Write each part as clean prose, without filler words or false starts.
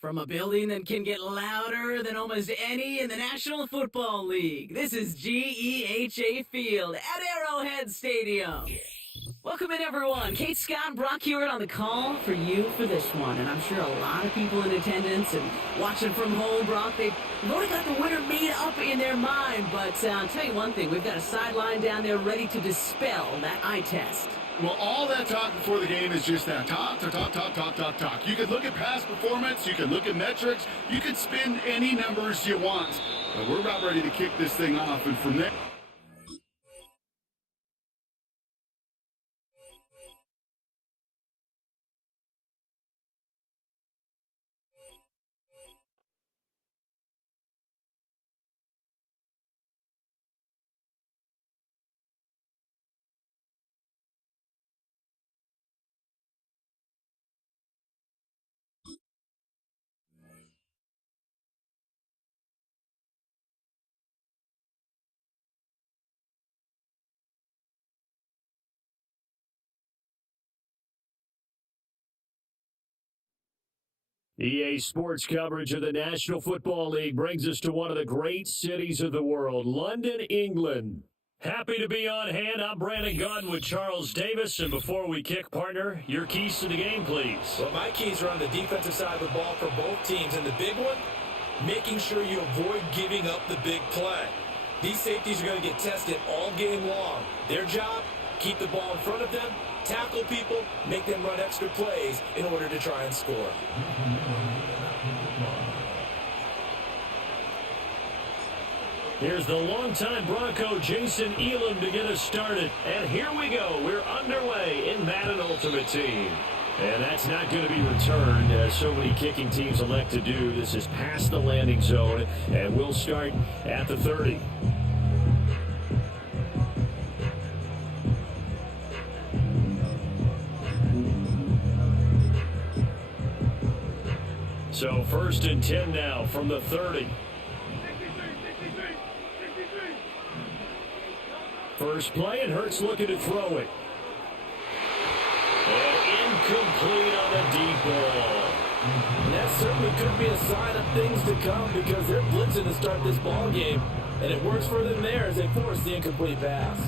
From a building that can get louder than almost any in the National Football League, this is GEHA Field at Arrowhead Stadium. Welcome in, everyone. Kate Scott and Brock Hewitt on the call for you for this one. And I'm sure a lot of people in attendance and watching from home, Brock, they've already got the winner made up in their mind. But I'll tell you one thing, we've got a sideline down there ready to dispel that eye test. Well, all that talk before the game is just that. Talk. You could look at past performance. You could look at metrics. You could spin any numbers you want. But we're about ready to kick this thing off. And from there... EA Sports coverage of the National Football League brings us to one of the great cities of the world, London, England. Happy to be on hand. I'm Brandon Gunn with Charles Davis. And before we kick, partner, your keys to the game, please. Well, my keys are on the defensive side of the ball for both teams. And the big one, making sure you avoid giving up the big play. These safeties are going to get tested all game long. Their job, keep the ball in front of them, tackle people, make them run extra plays in order to try and score. Here's the longtime Bronco, Jason Elam, to get us started. And here we go. We're underway in Madden Ultimate Team. And that's not going to be returned, as so many kicking teams elect to do. This is past the landing zone, and we'll start at the 30. So 1st and 10 now from the 30. First play, and Hurts looking to throw it. And incomplete on the deep ball. And that certainly could be a sign of things to come because they're blitzing to start this ball game, and it works for them there as they force the incomplete pass.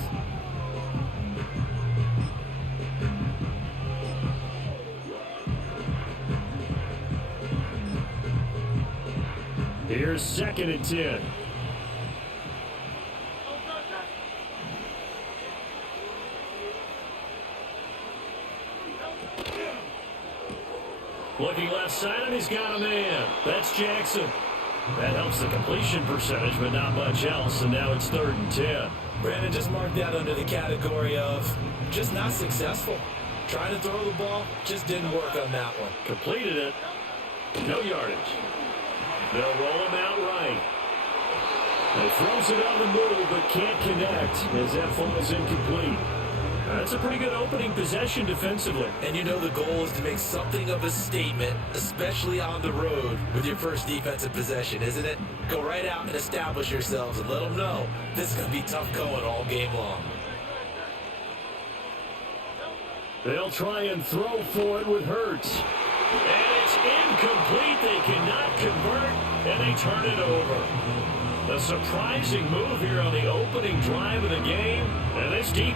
Here's 2nd and 10. Looking left side, and he's got a man. That's Jackson. That helps the completion percentage, but not much else, and now it's 3rd and 10. Brandon, just marked that under the category of just not successful. Trying to throw the ball, just didn't work on that one. Completed it. No yardage. They'll roll him out right. He throws it on the move, but can't connect as that falls incomplete. That's a pretty good opening possession defensively. And you know the goal is to make something of a statement, especially on the road with your first defensive possession, isn't it? Go right out and establish yourselves and let them know this is going to be tough going all game long. They'll try and throw for it with Hurts. And it's incomplete. They cannot convert, and they turn it over. A surprising move here on the opening drive of the game. And it's deep.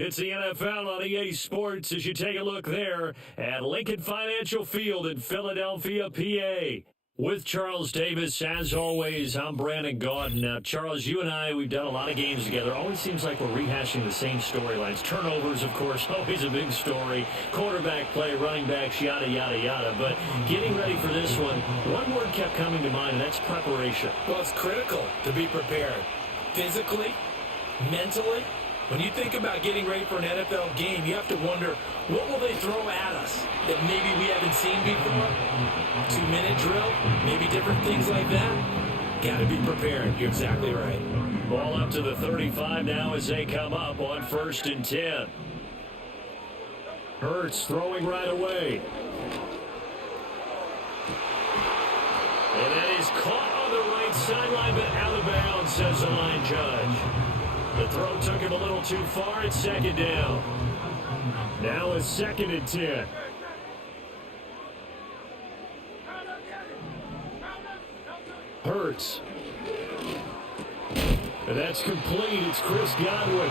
It's the NFL on EA Sports as you take a look there at Lincoln Financial Field in Philadelphia, PA. With Charles Davis, as always, I'm Brandon Gaudin. Now, Charles, you and I, we've done a lot of games together. Always seems like we're rehashing the same storylines. Turnovers, of course, always a big story. Quarterback play, running backs, yada, yada, yada. But getting ready for this one word kept coming to mind, and that's preparation. Well, it's critical to be prepared. Physically, mentally. When you think about getting ready for an NFL game, you have to wonder, what will they throw at us that maybe we haven't seen before? 2-minute drill, maybe different things like that. Got to be prepared. You're exactly right. Ball up to the 35 now as they come up on 1st and 10. Hurts throwing right away. And that is caught on the right sideline, but out of bounds, says the line judge. The throw took him a little too far. It's 2nd down. Now it's 2nd and 10. Hurts. And that's complete. It's Chris Godwin.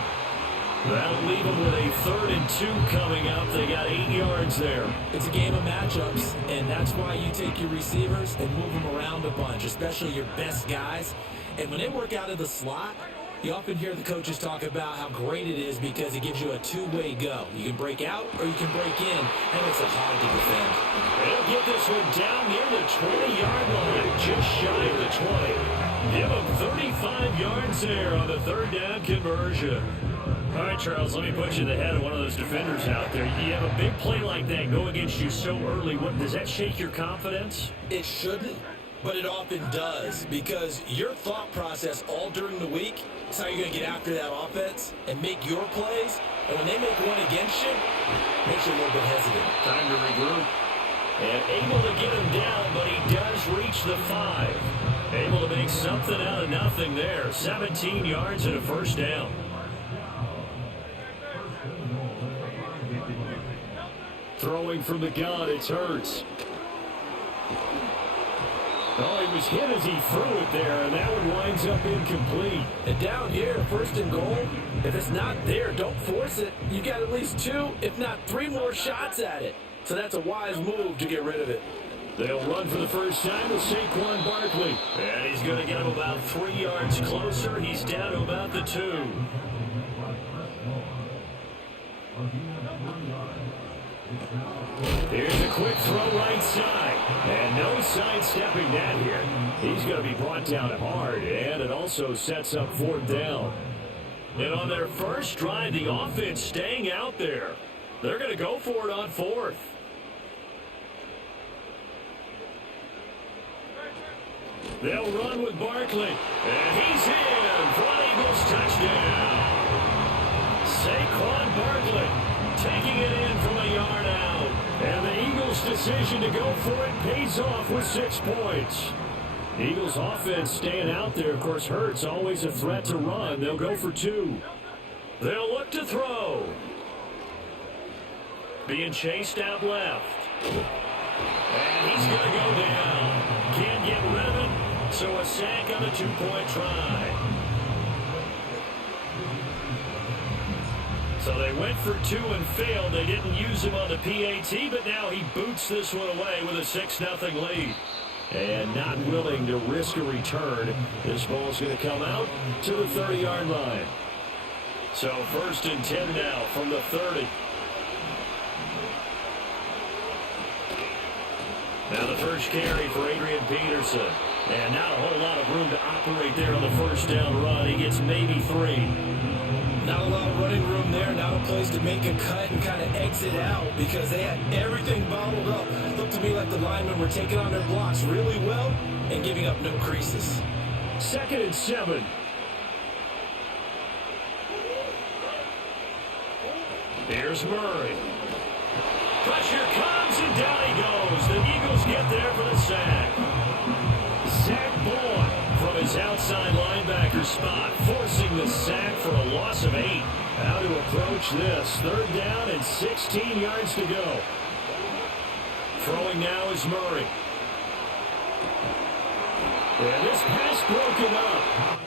That'll leave them with a 3rd and 2 coming up. They got 8 yards there. It's a game of matchups, and that's why you take your receivers and move them around a bunch, especially your best guys. And when they work out of the slot, you often hear the coaches talk about how great it is because it gives you a two-way go. You can break out or you can break in. That makes it hard to defend. They'll get this one down near the 20-yard line, just shy of the 20. Give them 35 yards there on the 3rd down conversion. All right, Charles, let me put you in the head of one of those defenders out there. You have a big play like that go against you so early. Does that shake your confidence? It shouldn't, but it often does because your thought process all during the week is how you're going to get after that offense and make your plays. And when they make one against you, it makes you a little bit hesitant. Time to regroup. And able to get him down, but he does reach the 5. Able to make something out of nothing there. 17 yards and a 1st down. Throwing from the gun, it's Hurts. Oh, he was hit as he threw it there, and that one winds up incomplete. And down here, 1st and goal, if it's not there, don't force it. You got at least 2, if not 3 more shots at it. So that's a wise move to get rid of it. They'll run for the first time with Saquon Barkley. And he's going to get him about 3 yards closer. He's down to about the 2. Here's a quick throw right side. And no sidestepping that here. He's going to be brought down hard, and it also sets up 4th down. And on their first drive, the offense staying out there. They're going to go for it on 4th. They'll run with Barkley. And he's in for an Eagles touchdown. Saquon Barkley taking it in from a yard out. And the Eagles' decision to go for it pays off with 6 points. Eagles offense staying out there. Of course, Hurts always a threat to run. They'll go for 2. They'll look to throw. Being chased out left. And he's going to go down. Can't get rid of it. So a sack on a 2-point try. So they went for 2 and failed. They didn't use him on the PAT, but now he boots this one away with a 6-0 lead. And not willing to risk a return. This ball's going to come out to the 30-yard line. So 1st and 10 now from the 30. Now the first carry for Adrian Peterson. And not a whole lot of room to operate there on the first down run. He gets maybe 3. Not a lot of running room there. Not a place to make a cut and kind of exit out because they had everything bottled up. Looked to me like the linemen were taking on their blocks really well and giving up no creases. 2nd and 7. Here's Murray. Pressure comes, and down he goes. The Eagles get there for the sack. Zach Bourne from his outside linebacker spot, forcing the sack for a loss of 8. How to approach this. 3rd down and 16 yards to go. Throwing now is Murray. And this pass broken up.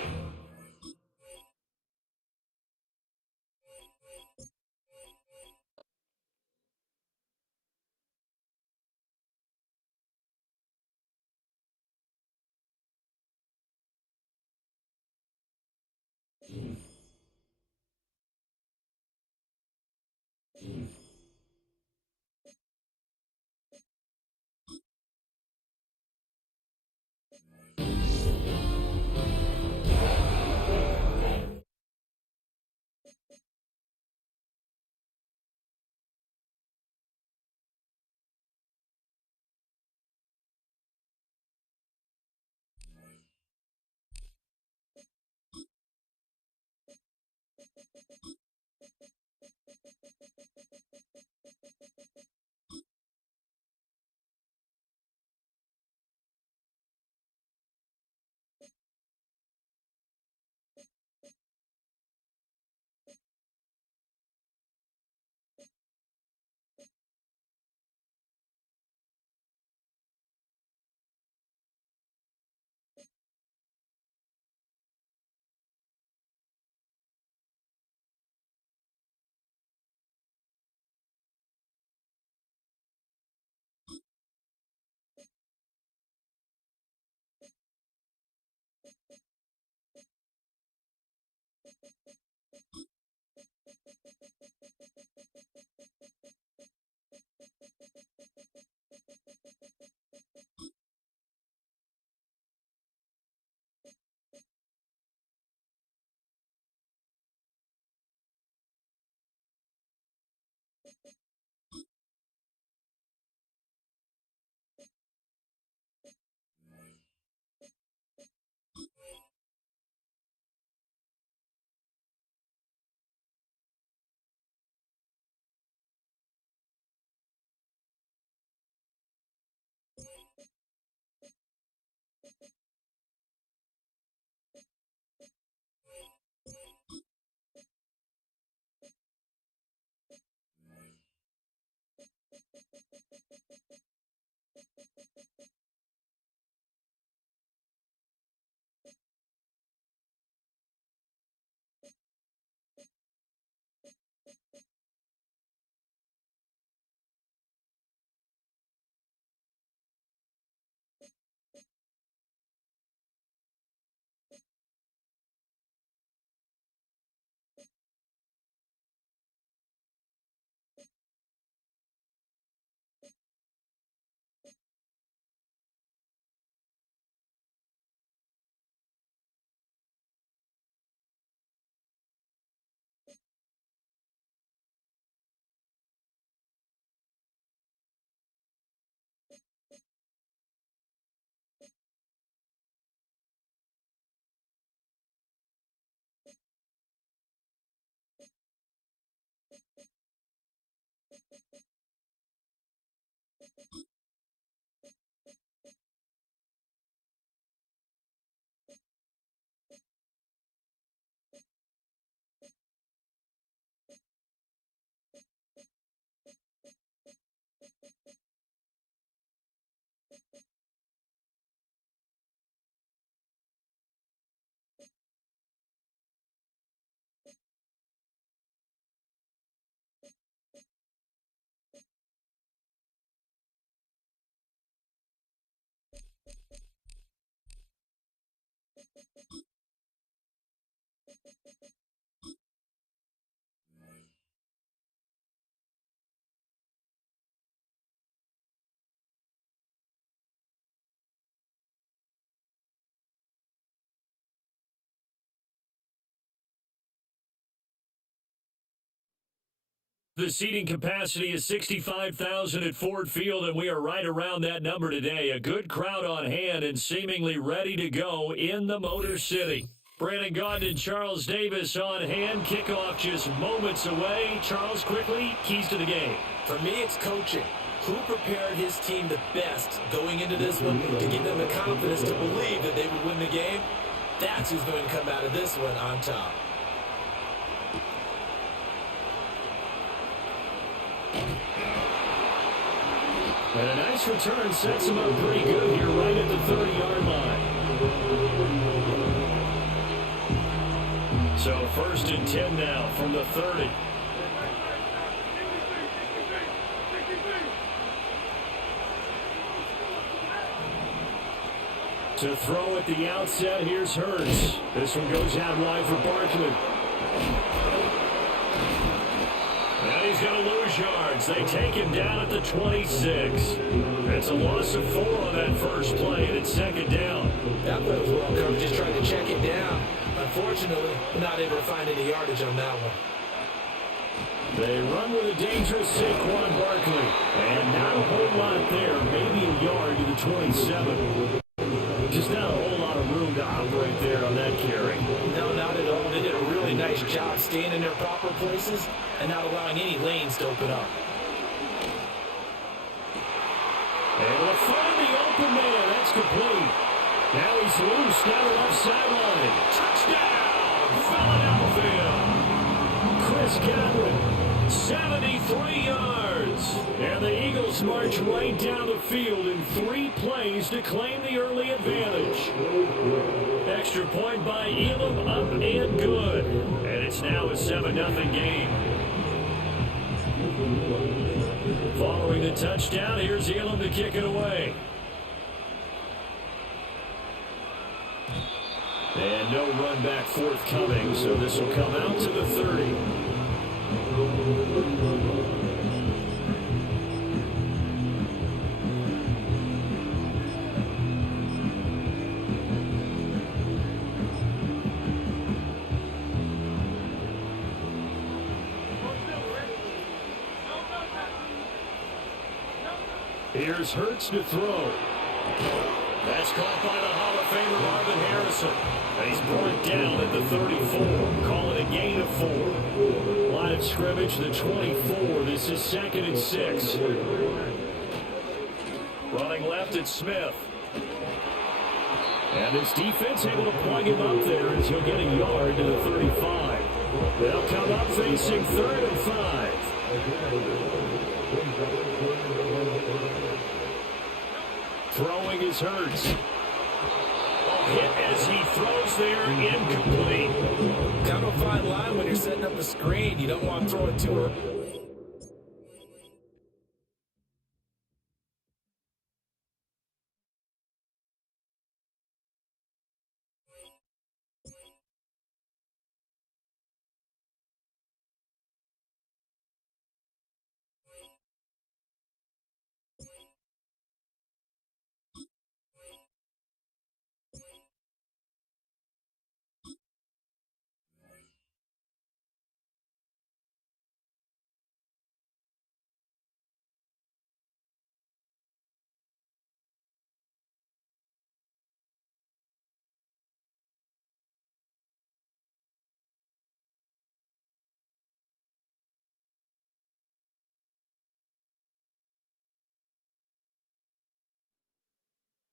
The seating capacity is 65,000 at Ford Field, and we are right around that number today. A good crowd on hand and seemingly ready to go in the Motor City. Brandon Gaudin and Charles Davis on hand. Kickoff just moments away. Charles, quickly, keys to the game. For me, it's coaching. Who prepared his team the best going into this one to give them the confidence to believe that they would win the game? That's who's going to come out of this one on top. And a nice return sets him up pretty good here right at the 30-yard line. So 1st and 10 now from the 30. To throw at the outset, here's Hurts. This one goes out wide for Barkley. And he's going to lose yards. They take him down at the 26. That's a loss of 4 on that first play, and it's 2nd down. That play was well covered, just trying to check it down. Unfortunately, not able to find any yardage on that one. They run with a dangerous Saquon Barkley. And not a whole lot there, maybe a yard to the 27. Just not a whole lot of room to operate there on that carry. No, not at all. They did a really nice job staying in their proper places and not allowing any lanes to open up. Able to find the open man. That's complete. Now he's loose down the left sideline. Touchdown, Philadelphia. Chris Godwin, 73 yards. And the Eagles march right down the field in 3 plays to claim the early advantage. Extra point by Elam, up and good. And it's now a 7-0 game. Following the touchdown, here's Elam to kick it away. And no run back forthcoming, so this will come out to the 30. Here's Hurts to throw. That's caught by the Hall of Famer Marvin Harrison. And he's brought down at the 34. Call it a gain of 4. Line of scrimmage, the 24. This is 2nd and 6. Running left, it's Smith. And this defense able to plug him up there as he'll get a yard to the 35. They'll come up facing 3rd and 5. Throwing is Hurts. Hit as he throws there, incomplete. Kind of a fine line when you're setting up a screen. You don't want to throw it to her.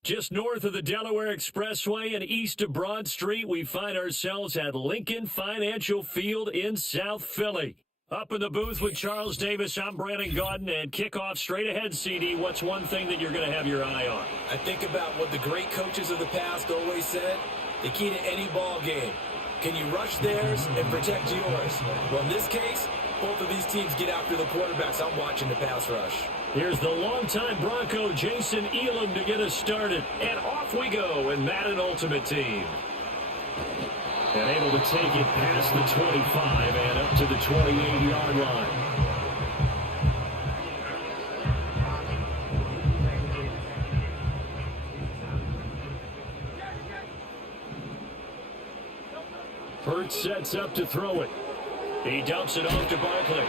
Just north of the Delaware Expressway and east of Broad Street, we find ourselves at Lincoln Financial Field in South Philly. Up in the booth with Charles Davis, I'm Brandon Gaudin, and kickoff straight ahead, CD. What's one thing that you're going to have your eye on? I think about what the great coaches of the past always said. The key to any ball game. Can you rush theirs and protect yours? Well, in this case, both of these teams get after the quarterbacks. I'm watching the pass rush. Here's the longtime Bronco, Jason Elam, to get us started. And off we go in Madden Ultimate Team. And able to take it past the 25 and up to the 28-yard line. Hurts sets up to throw it. He dumps it off to Barkley.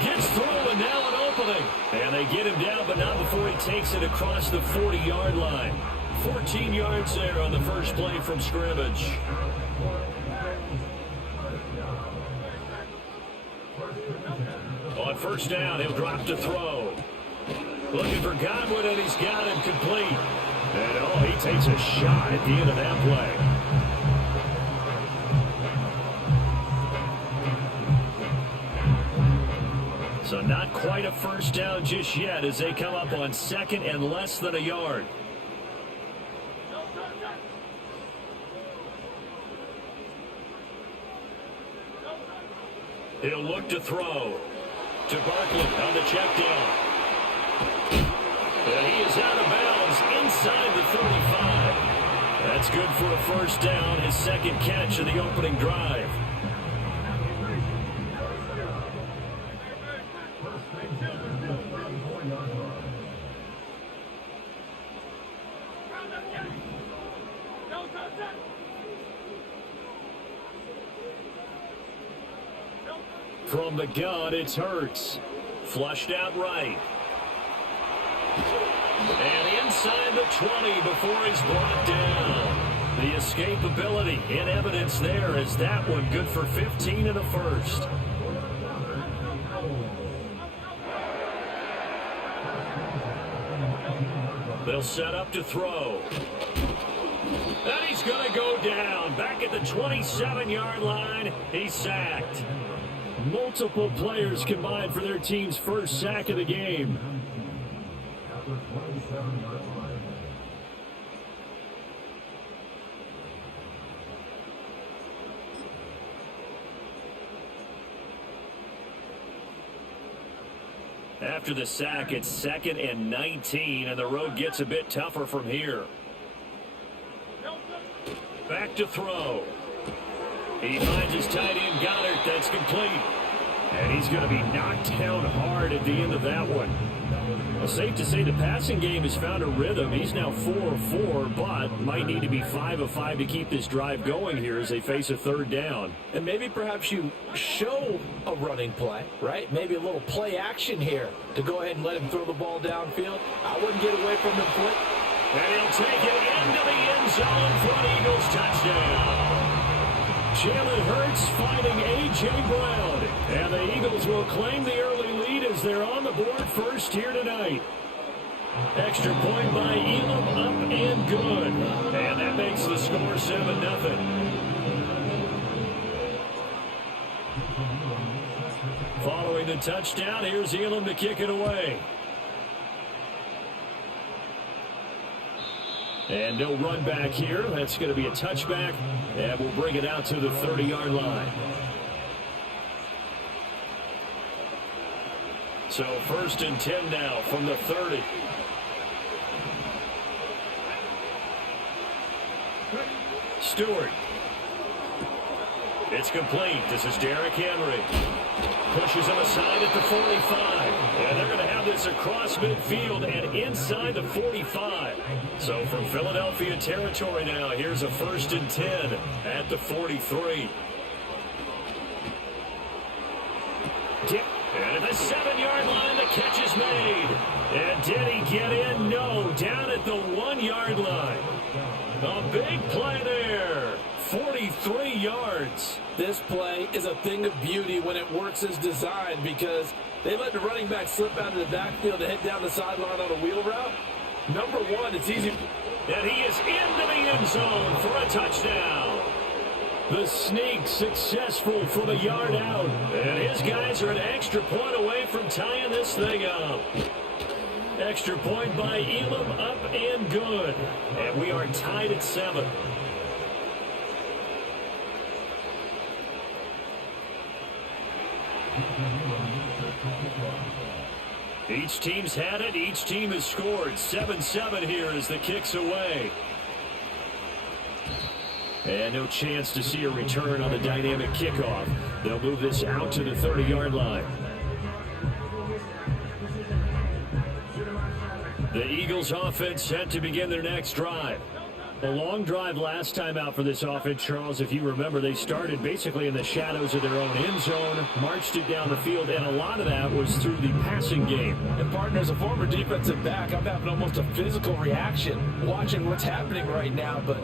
Gets through and now an opening. And they get him down, but not before he takes it across the 40-yard line. 14 yards there on the first play from scrimmage. On first down, he'll drop to throw. Looking for Godwin, and he's got him complete. And, oh, he takes a shot at the end of that play. So not quite a first down just yet as they come up on second and less than a yard. He'll look to throw to Barkley on the check down. And he is out of bounds inside the 35. That's good for a first down, his second catch of the opening drive. From the gun, it's Hurts. Flushed out right. And inside the 20 before he's brought down. The escapability in evidence there as that one good for 15 and a first. They'll set up to throw. And he's going to go down. Back at the 27-yard line, he's sacked. Multiple players combined for their team's first sack of the game. After the sack, it's 2nd and 19, and the road gets a bit tougher from here. Back to throw. He finds his tight end, Goddard. That's complete. And he's going to be knocked down hard at the end of that one. Well, safe to say the passing game has found a rhythm. He's now 4 of 4, but might need to be 5 of 5 to keep this drive going here as they face a third down. And maybe perhaps you show a running play, right? Maybe a little play action here to go ahead and let him throw the ball downfield. I wouldn't get away from him quick. And he'll take it into the end zone for an Eagles touchdown. Jalen Hurts finding A.J. Browne. And the Eagles will claim the early lead as they're on the board first here tonight. Extra point by Elam, up and good. And that makes the score 7-0. Following the touchdown, here's Elam to kick it away. And no run back here. That's going to be a touchback. And we'll bring it out to the 30-yard line. So 1st and 10 now from the 30. Stewart. It's complete. This is Derrick Henry. Pushes him aside at the 45. And they're going to have this across midfield and inside the 45. So from Philadelphia territory now, here's a 1st and 10 at the 43. And at the 7-yard line, the catch is made. And did he get in? No, down at the 1-yard line. A big play there. 43 yards. This play is a thing of beauty when it works as designed because they let the running back slip out of the backfield to head down the sideline on a wheel route. Number one, it's easy. And he is into the end zone for a touchdown. The sneak successful from a yard out. And his guys are an extra point away from tying this thing up. Extra point by Elam, up and good. And we are tied at 7. Each team's had it. Each team has scored. 7-7 here as the kick's away. And no chance to see a return on the dynamic kickoff. They'll move this out to the 30-yard line. The Eagles offense set to begin their next drive. A long drive last time out for this offense, Charles. If you remember, they started basically in the shadows of their own end zone, marched it down the field, and a lot of that was through the passing game. And partner, as a former defensive back, I'm having almost a physical reaction watching what's happening right now. But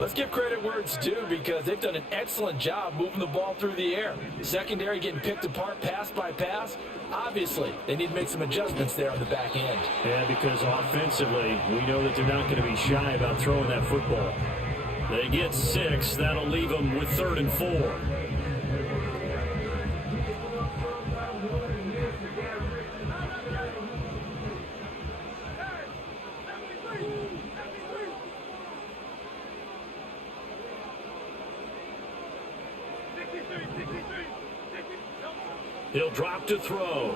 let's give credit where it's due, because they've done an excellent job moving the ball through the air. Secondary getting picked apart pass by pass. Obviously, they need to make some adjustments there on the back end. Yeah, because offensively, we know that they're not going to be shy about throwing that football. They get 6. That'll leave them with 3rd and 4. He'll drop to throw.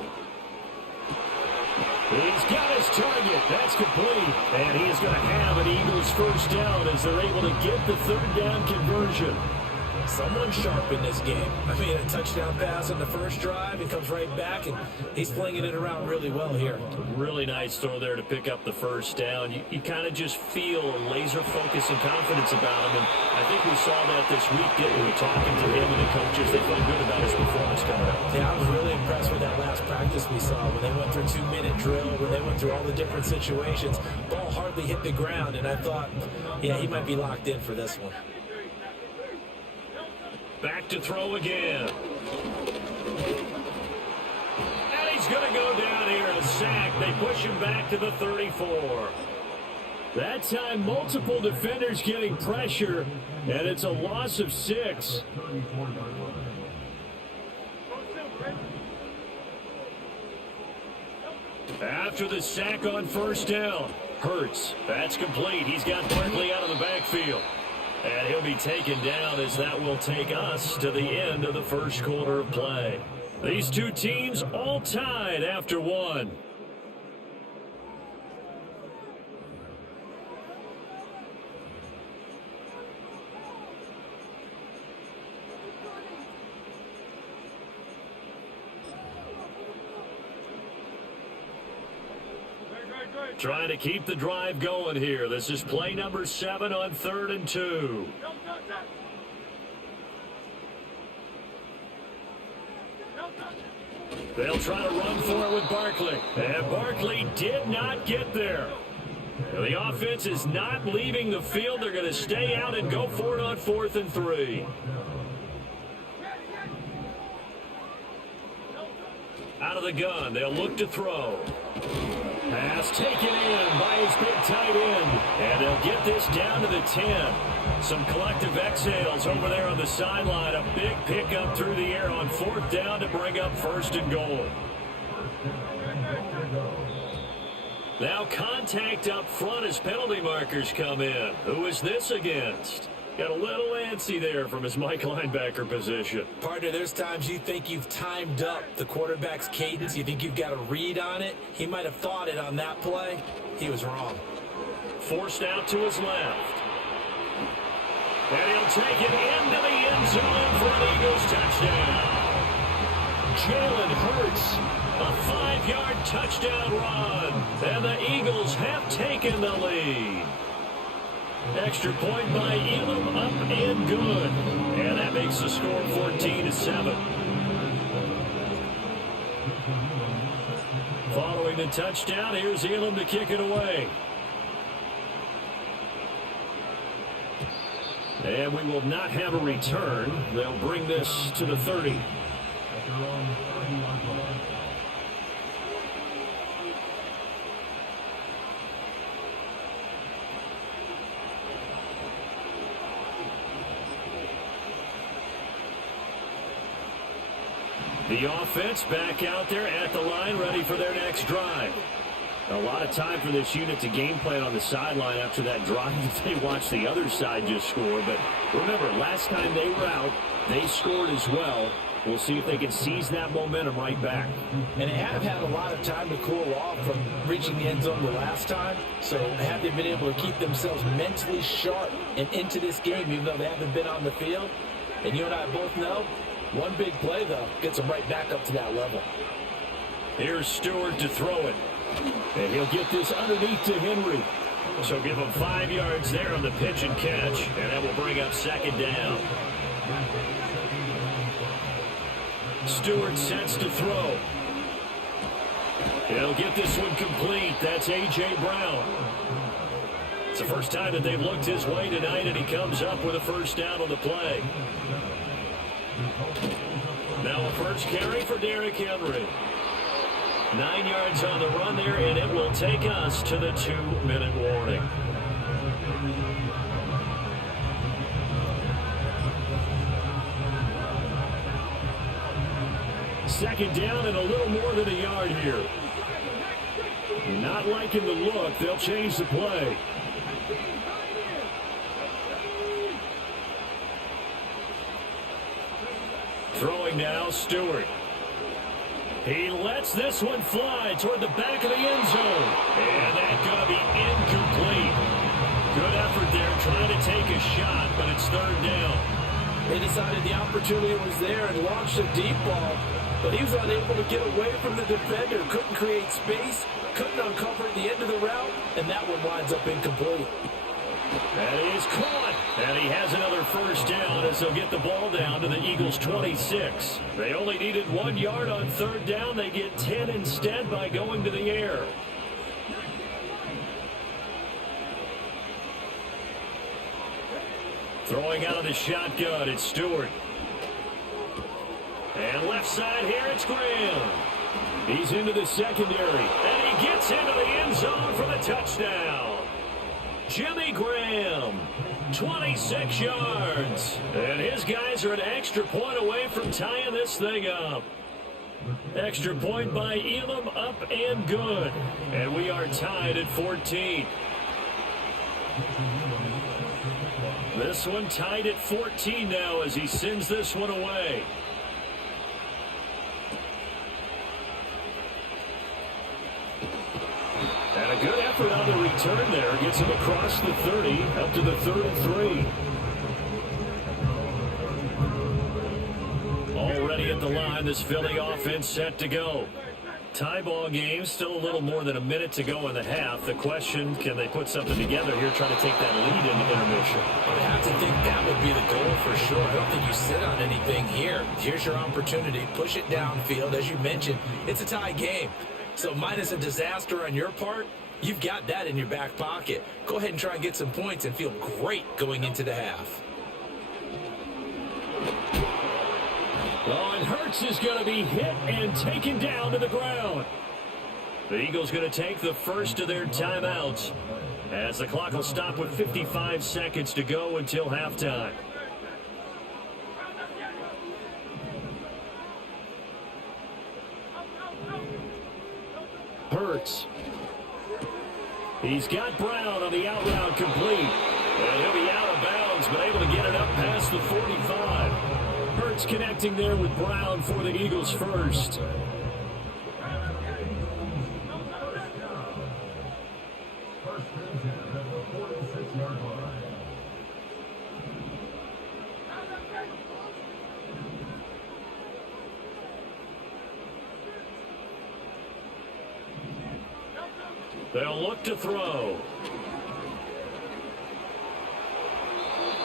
He's got his target. That's complete. And he is going to have an Eagles first down as they're able to get the 3rd down conversion. Someone sharp in this game. I mean, a touchdown pass on the first drive. He comes right back, and he's flinging it around really well here. Really nice throw there to pick up the first down. You kind of just feel a laser focus and confidence about him. And I think we saw that this week, didn't we? Talking to him and the coaches, they felt good about his performance coming up. Yeah, I was really impressed with that last practice we saw when they went through 2-minute drill, when they went through all the different situations. Ball hardly hit the ground, and I thought, yeah, he might be locked in for this one. Back to throw again. And he's going to go down here, a sack. They push him back to the 34. That time, multiple defenders getting pressure, and it's a loss of 6. After the sack on first down, Hurts. That's complete. He's got Barkley out of the backfield. And he'll be taken down as that will take us to the end of the first quarter of play. These two teams all tied after 1. Trying to keep the drive going here. This is play number 7 on 3rd and 2. They'll try to run for it with Barkley. And Barkley did not get there. The offense is not leaving the field. They're going to stay out and go for it on 4th and 3. Out of the gun, they'll look to throw. Pass taken in by his big tight end. And they'll get this down to the 10. Some collective exhales over there on the sideline. A big pickup through the air on 4th down to bring up 1st and goal. Now contact up front as penalty markers come in. Who is this against? Got a little antsy there from his Mike linebacker position. Partner, there's times you think you've timed up the quarterback's cadence. You think you've got a read on it. He might have thought it on that play. He was wrong. Forced out to his left. And he'll take it into the end zone for an Eagles touchdown. Jalen Hurts, a 5-yard touchdown run. And the Eagles have taken the lead. Extra point by Elam, up and good. And that makes the score 14-7. Following the touchdown, here's Elam to kick it away. And we will not have a return. They'll bring this to the 30. The offense back out there at the line, ready for their next drive. A lot of time for this unit to game plan on the sideline after that drive. They watched the other side just score. But remember, last time they were out, they scored as well. We'll see if they can seize that momentum right back. And they have had a lot of time to cool off from reaching the end zone the last time. So have they been able to keep themselves mentally sharp and into this game, even though they haven't been on the field? And you and I both know, one big play, though, gets them right back up to that level. Here's Stewart to throw it. And he'll get this underneath to Henry. So give him 5 yards there on the pitch and catch, and that will bring up second down. Stewart sets to throw. He'll get this one complete. That's A.J. Browne. It's the first time that they've looked his way tonight, and he comes up with a first down on the play. Now a first carry for Derrick Henry. 9 yards on the run there, and it will take us to the 2-minute warning. Second down and a little more than a yard here. Not liking the look. They'll change the play. Throwing now, Stewart. He lets this one fly toward the back of the end zone. And that's going to be incomplete. Good effort there trying to take a shot, but it's third down. They decided the opportunity was there and launched a deep ball, but he was unable to get away from the defender. Couldn't create space, couldn't uncover the end of the route, and that one winds up incomplete. That is caught, and he has another first down as they'll get the ball down to the Eagles' 26. They only needed 1 yard on third down. They get 10 instead by going to the air. Throwing out of the shotgun, it's Stewart. And left side here, it's Graham. He's into the secondary, and he gets into the end zone for the touchdown. Jimmy Graham, 26 yards. And his guys are an extra point away from tying this thing up. Extra point by Elam, up and good. And we are tied at 14. This one tied at 14 now as he sends this one away. And a good effort on the return there. Gets him across the 30, up to the 33. Already at the line, this Philly offense set to go. Tie ball game, still a little more than a minute to go in the half. The question, can they put something together here, trying to take that lead into intermission? I have to think that would be the goal for sure. I don't think you sit on anything here. Here's your opportunity. Push it downfield. As you mentioned, it's a tie game. So minus a disaster on your part, you've got that in your back pocket. Go ahead and try and get some points and feel great going into the half. Oh, and Hurts is going to be hit and taken down to the ground. The Eagles going to take the first of their timeouts as the clock will stop with 55 seconds to go until halftime. Hurts. He's got Browne on the out route complete. And he'll be out of bounds, but able to get it up past the 45. Hurts connecting there with Browne for the Eagles first. They'll look to throw.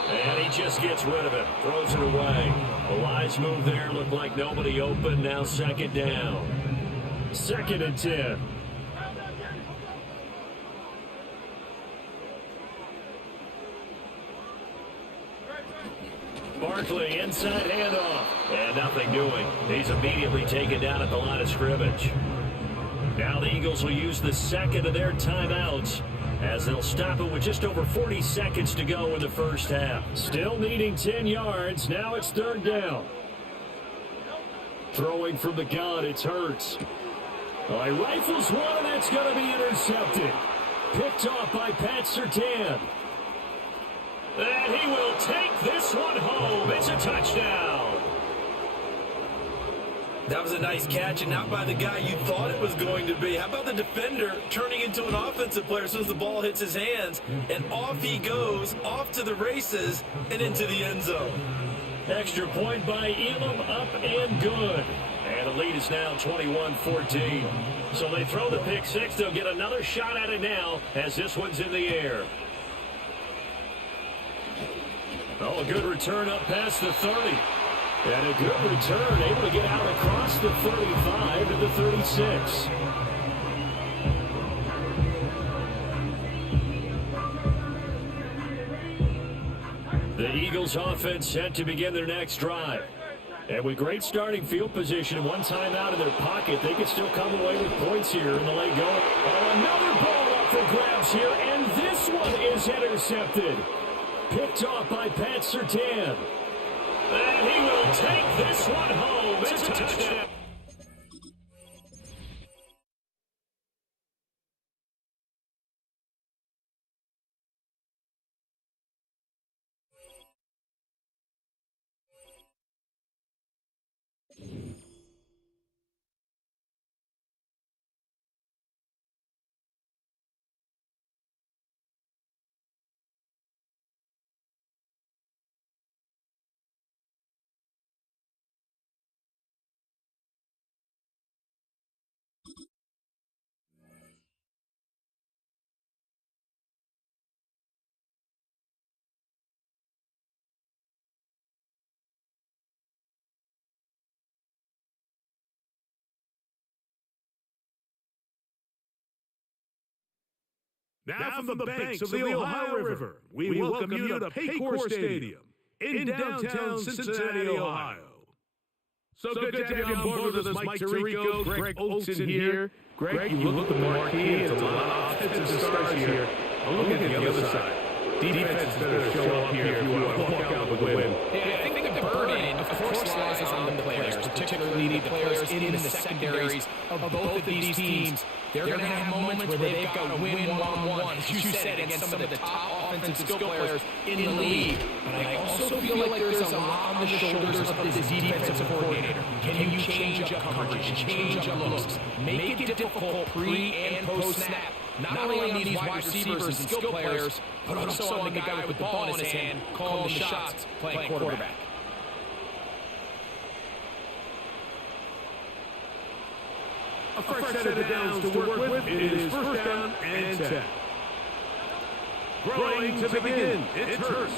And he just gets rid of it. Throws it away. A wise move there. Looked like nobody open. Now second down. 2nd and 10. Barkley inside handoff. And nothing doing. He's immediately taken down at the line of scrimmage. Now the Eagles will use the second of their timeouts as they'll stop it with just over 40 seconds to go in the first half. Still needing 10 yards. Now it's third down. Throwing from the gun, it's Hurts. He rifles one, and that's going to be intercepted. Picked off by Pat Surtain. And he will take this one home. It's a touchdown. That was a nice catch, and not by the guy you thought it was going to be. How about the defender turning into an offensive player as soon as the ball hits his hands, and off he goes, off to the races, and into the end zone. Extra point by Elam, up and good. And the lead is now 21-14. So they throw the pick six. They'll get another shot at it now as this one's in the air. Oh, a good return up past the 30. And a good return, able to get out across the 35 to the 36. The Eagles offense set to begin their next drive. And with great starting field position and one timeout in their pocket, they can still come away with points here in the late going. Oh, another ball up for grabs here, and this one is intercepted. Picked off by Pat Surtain. And he will take this one home. It's a touchdown. Now from the banks of the Ohio River, we welcome you to Paycor Stadium in downtown Cincinnati, Ohio. So good to have you on board with us, Mike Tirico, Greg Olson here. Greg, you look at the marquee, it's a lot of offensive stars here. I'm looking at the other side. Defense better show up here if you want to walk out with a win. Yeah, I think the burden, of course, lies on the players, particularly the players in the secondaries of both of these teams. They're going to have moments where they've got to win one-on-one, as you said, against some of the top offensive skill players in the league. But I also feel like there's a lot on the shoulders of this defensive coordinator. Can you change up coverage, change up looks, make it difficult pre- and post-snap? Not only on these wide receivers and skill players, but also on the guy with the ball in his hand, calling the shots, playing quarterback. A fresh set of downs to work with. It is first down and 10. Throwing to begin. It's Hurst.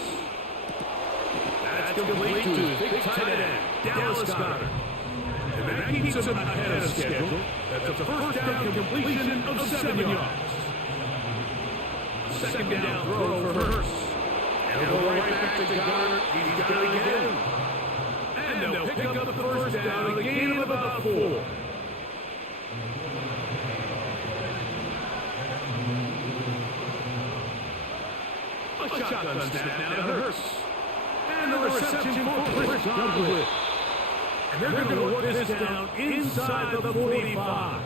That's complete to his big tight end, Dallas Goedert. And that keeps him ahead of schedule. That's a first down completion of 7 yards. Second down throw for Hurst. And they'll go right back to Goedert. He's got it again. And they'll pick up the first down, a gain of about 4. A shotgun snap now to Hurst. And the reception for Chris Godwin. And they're going to work this down inside the 45.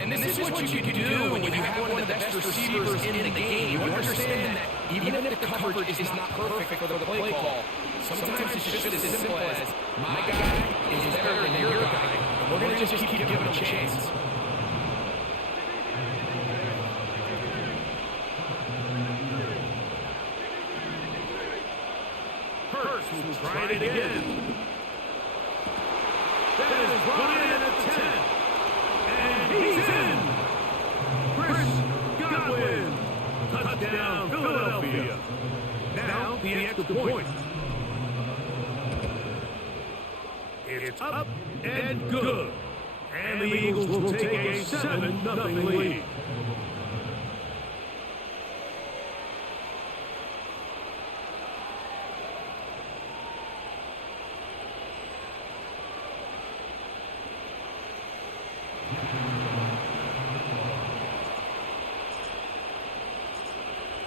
And this is what you can do when you have one of the best receivers in the game. You understand that even if the coverage is not perfect for the play call, sometimes it's just as simple as my guy is better than your guy, and we're going to just keep giving him a chance. Hurst will try it again. That is Browne at the 10. And he's in. Chris Godwin. Touchdown, Philadelphia. Now the extra point. It's up and good. And the Eagles will take a 7-0 lead.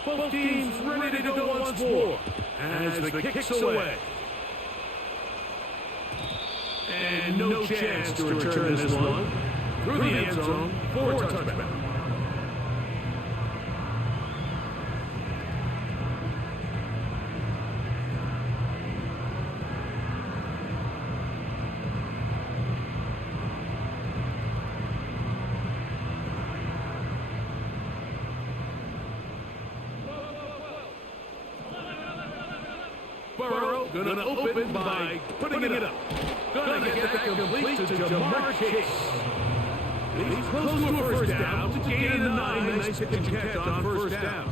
Both teams ready to go once more as the kick's away. And no chance to return this one through the end zone for a touchback. Burrow gonna open by putting it up. Gonna get that complete to Jamar Chase. He's close to a first down to gain a 9. Nice pitch and catch on first down.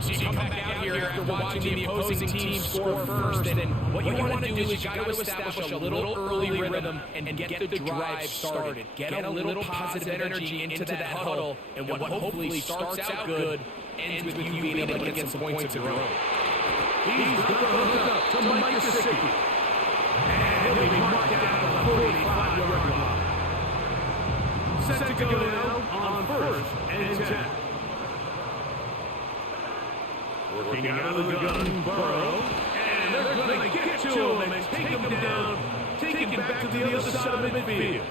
So you come back out here after watching the opposing team score first, and what you want to do is you got to establish a little early rhythm and get the drive started. Get a little positive energy into that huddle, and what hopefully starts out good ends with you being able to get some points of your own. He's going to hook up to Mike Gesicki. And he'll be marked down on the 45-yard line. Set to go now on first and 10. Working out of the gun, Burrow. And they're going to get to him and take him down, take him back to the other side of midfield.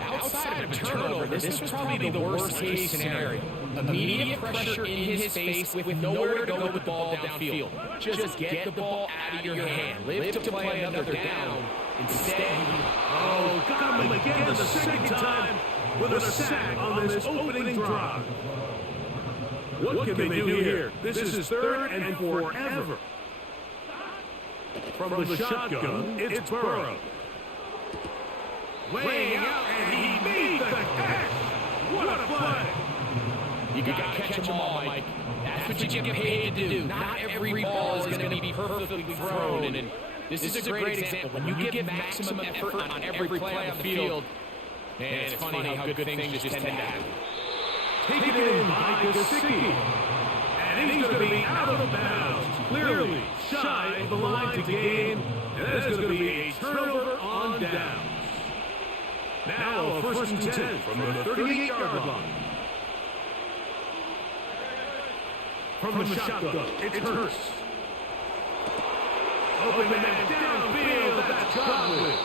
Outside of a turnover, this was probably the worst-case scenario. Immediate pressure in his face with nowhere to go with the ball downfield. Just get the ball out of your hand. Live to play another down. Instead, got him again the second time with a sack on this opening drive. What can they do here? This is third and forever. From the shotgun, it's Burrow. Way out, and he made the catch. What a play. You got to catch them all, Mike. That's what you get paid to do. Not every ball is going to be perfectly thrown. And this is a great example. When you give maximum effort on every play on the field, man, it's funny how good things just tend to happen. Taken in by Gesicki. And he's going to be out of bounds. Clearly shy of the line to gain. And that is going to be a turnover on downs. Now a first and 10 from the 38-yard line. From the shotgun, it's Hurts. Open man downfield, that's Godwin.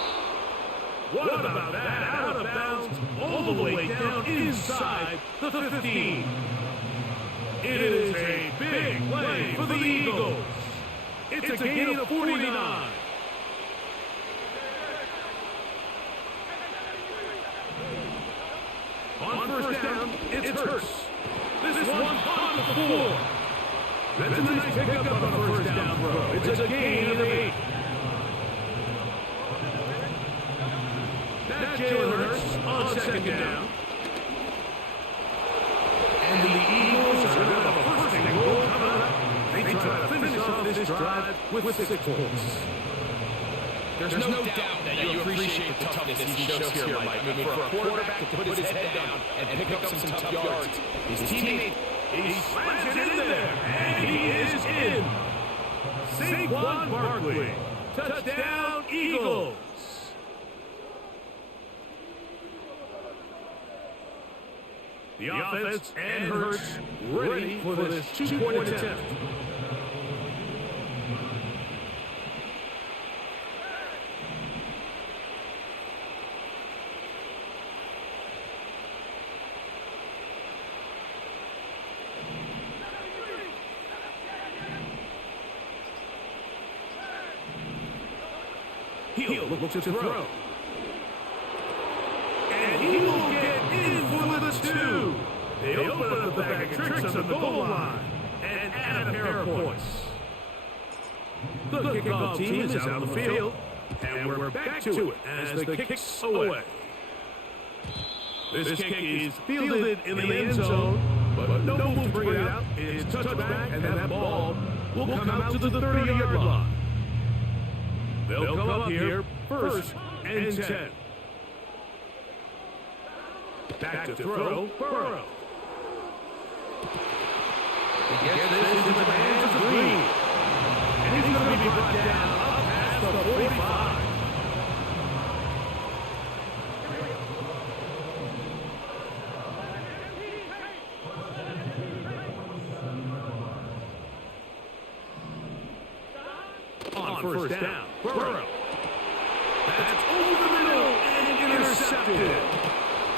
What about that? Out of bounds, all the way down inside the 15. It is a big play for the Eagles. It's a gain of 49. On first down, it's Hurts. This one on the 4. That's a nice pickup on a first down throw. It's a gain of 8. That's Jalen Hurts on second down. And the Eagles are going to have a first and goal coming up. They try to finish off this drive with 6 points. There's no doubt that you appreciate the toughness he shows here, Mike. I mean, for a quarterback to put his head down and pick up some tough yards, his teammate, he slams it in there, and he is in. Saquon Barkley, touchdown Eagles. The offense and Hurts ready for this 2-point attempt. He'll look to throw. And he will get in for the 2. They open up the bag of tricks on the goal line and add a pair of points. The kickoff team is out on the field, and we're back to it as the kick's away. This kick is fielded in the end zone, but no move to bring it out. It's touched back, and that ball will come out to the 30-yard line. They'll come up here first and 10. Back to throw, Burrow. Again, this is in the hands of Green. And he's going to be brought down up past the 45. On first down, Burrow. That's over the middle and intercepted.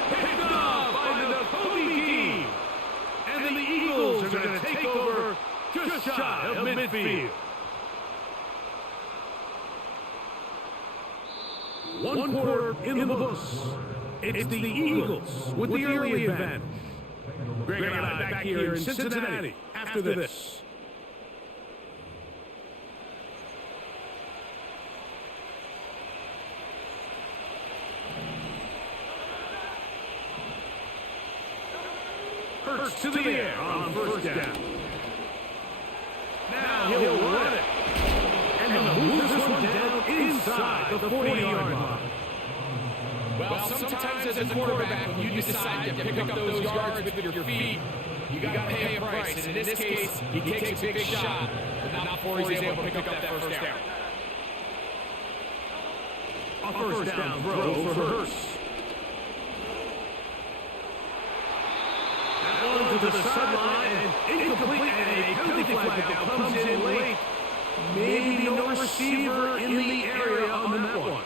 Picked up by the Kobe team. And the Eagles are going to take over just shy of midfield. One quarter in the books. It's the Eagles with the early advantage. Greg and I back here in Cincinnati after this. Hurts to the air on first down. Now he'll run it. And moves this one down inside the 40-yard line. Well, sometimes as a quarterback, when you decide to pick up those yards with your feet, you got to pay a price. And in this case, he takes a big shot, but not before he's able to pick up that first down. A first down throw for Hurts. That one to the sideline and incomplete, and a penalty flag now comes in late. Maybe no receiver in the area on that one.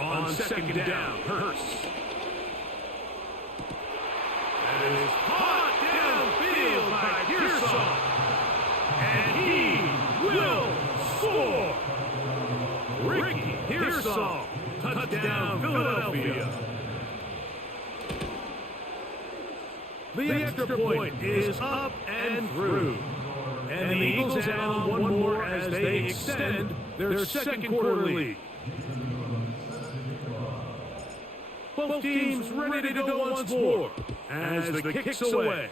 On second down, Hurts. That is caught downfield by Pearson. And he will score. Ricky Pearson, touchdown Philadelphia. The extra point is up and through. And the Eagles add on one more as they extend their second quarter lead. Both teams ready to go once more as the kick's away.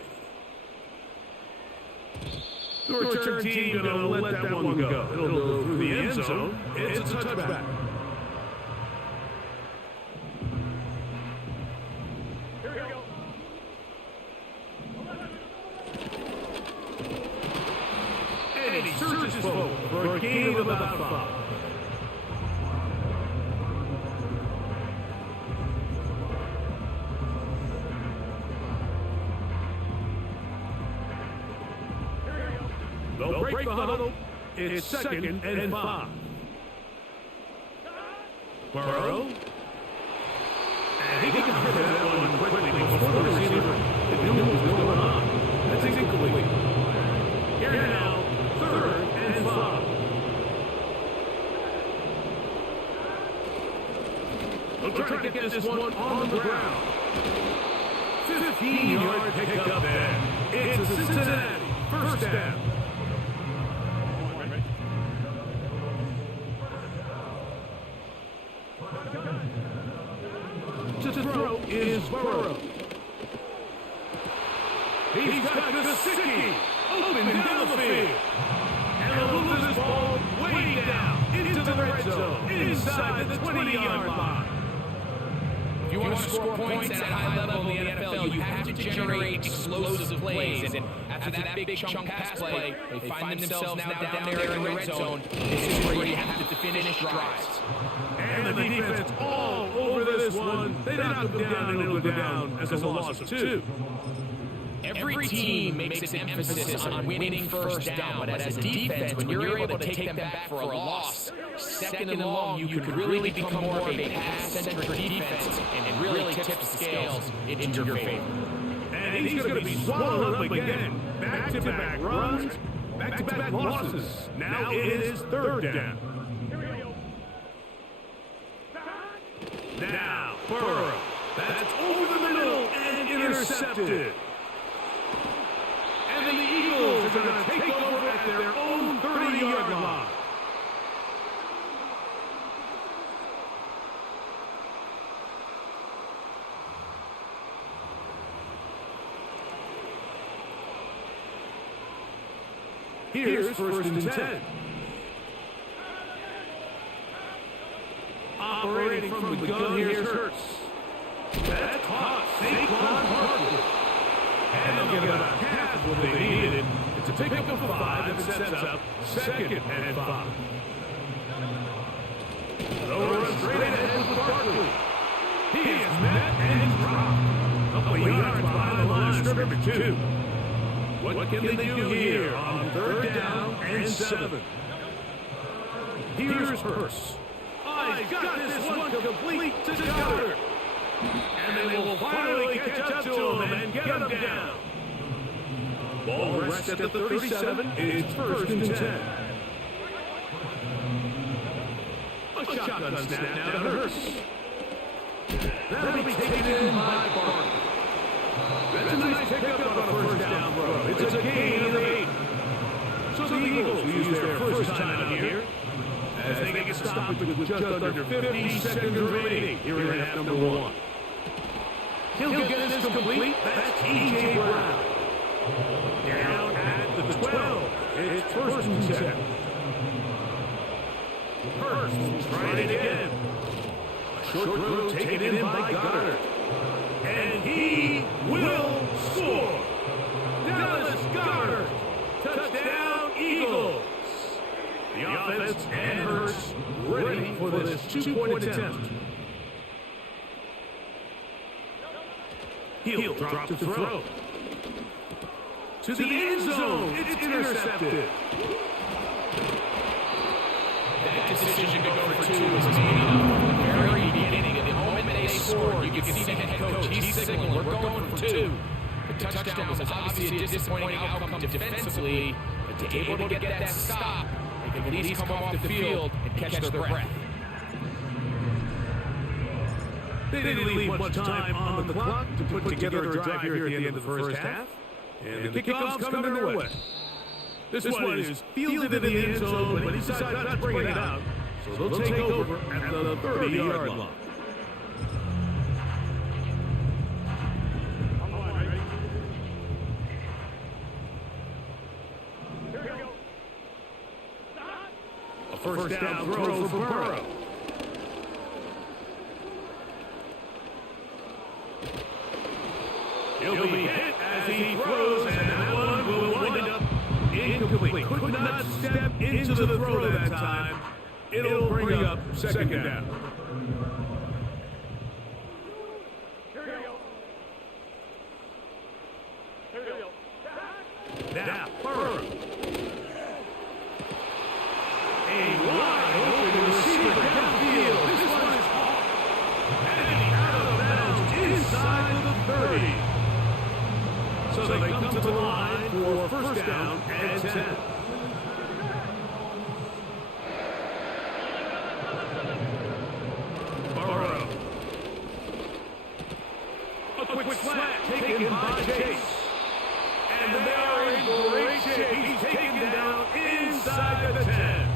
The return team going to let that one go. It'll go through the end zone. It's a touchback. Here we go. And he surges forward for a gain of about 5. They'll break the huddle. It's second and 5. Burrow. And he got rid of that one quickly before the receiver knew what was going on. That's incomplete. Here now, third and 5. They'll try to get this one on the ground. 15-yard pickup there. It's a Cincinnati first down. To throw is Burrow. He's got Gesicki open down the field. And they'll move this ball way down into the red zone, inside the 20-yard line. If you want to score points at a high level in the NFL, you have to generate explosive plays. And after that big chunk pass play, they find themselves now down there in the red zone. This is where you have to finish drives. And the defense all over this one. They knock them down, and it'll go down as a loss of 2. Every team makes an emphasis on winning first down, but as a defense, when you're able to take them back for a loss, second and long, you can really become more of a pass-centric defense and really tip the scales into your favor. And he's going to be swallowed up again. Back-to-back runs, back-to-back losses. Now it is third down. Now, Burrow. That's over the middle and intercepted. And the Eagles are going to take over at their own 30-yard line. Here's first and 10. Operating from the gun, here's Hurts. That's hot. Saquon Barkley. And they'll get about half what they needed. It's a pickup of 5 that sets up second and 5. They'll run straight ahead with Barkley. He is met and dropped. A couple yards behind the line of scrimmage, too. What can they do here on third down and 7? Here's Hurts. He's got this one complete to Goddard. And they will finally catch up to him and get him down. Ball rests at the 37. It's first and 10. A shotgun snap now to Hurts. That'll be taken in by Barker. That's a nice pickup on a first down throw. It's a gain of 8. So the Eagles will use their first time out here as they get stopped with just under 50 seconds remaining here in half number 1. He'll get this complete. That's E.J. Browne. Down at the 12. It's first and 10. Hurts trying it again. A short throw taken in by Goddard. And he will score. Dallas Goddard. Touchdown Eagles. The offense and Hurts ready for this 2-point attempt. He'll drop to throw. To the end zone. It's intercepted. That decision to go for 2 was made from the very beginning. The moment they scored, you could see the head coach. He's signaling, we're going for 2. The touchdown was obviously a disappointing outcome defensively, but to be able to get that stop, they can at least come off the field and catch their breath. They didn't leave much time on the clock to put together a drive here at the end of the first half. And the kickoff's coming their way. This one is fielded in the end zone, but he decided not to bring it out. So they'll take over at the 30-yard line. A first down throw for Burrow. He'll be hit as he throws, and that one will wind up incomplete. Could not step into the throw that time. It'll bring up second down. Now, Burrow. A wide open receiver downfield. This one is off. And out of bounds inside the 30. So they come to the line for first down and 10. Burrow. A quick slant taken by Chase. And they are in great shape. He's taken down inside the 10.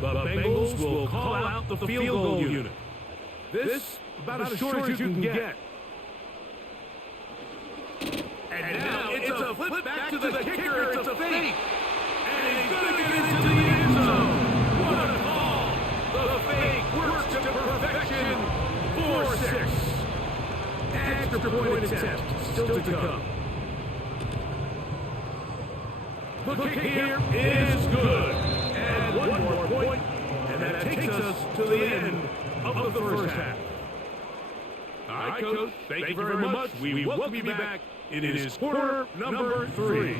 The Bengals will call out the field goal unit. This about as short as you can get. And now it's a flip back to the kicker. It's a fake. And he's going to get into the end zone. What a call. The fake works to perfection. 4-6. Extra point attempt still to come. The kick here is good. And one more point, and that takes us to the end of the first half. All right, Coach, thank you very much. We welcome you back. It is quarter number 3.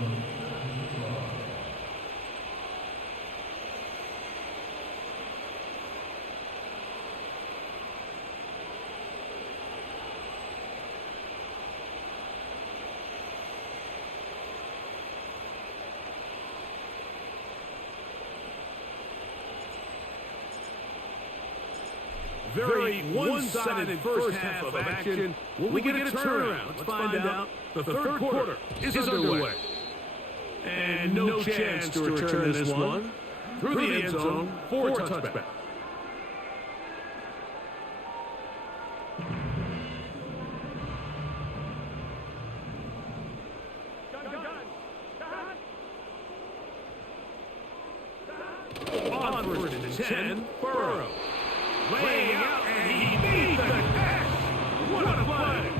Very one-sided first half of action. Will we get a turnaround? Let's find out. The third quarter is underway. And no chance to return this one through the end zone for a touchback. On first and 10, Burrow. Laying out, and he made the catch. What a play.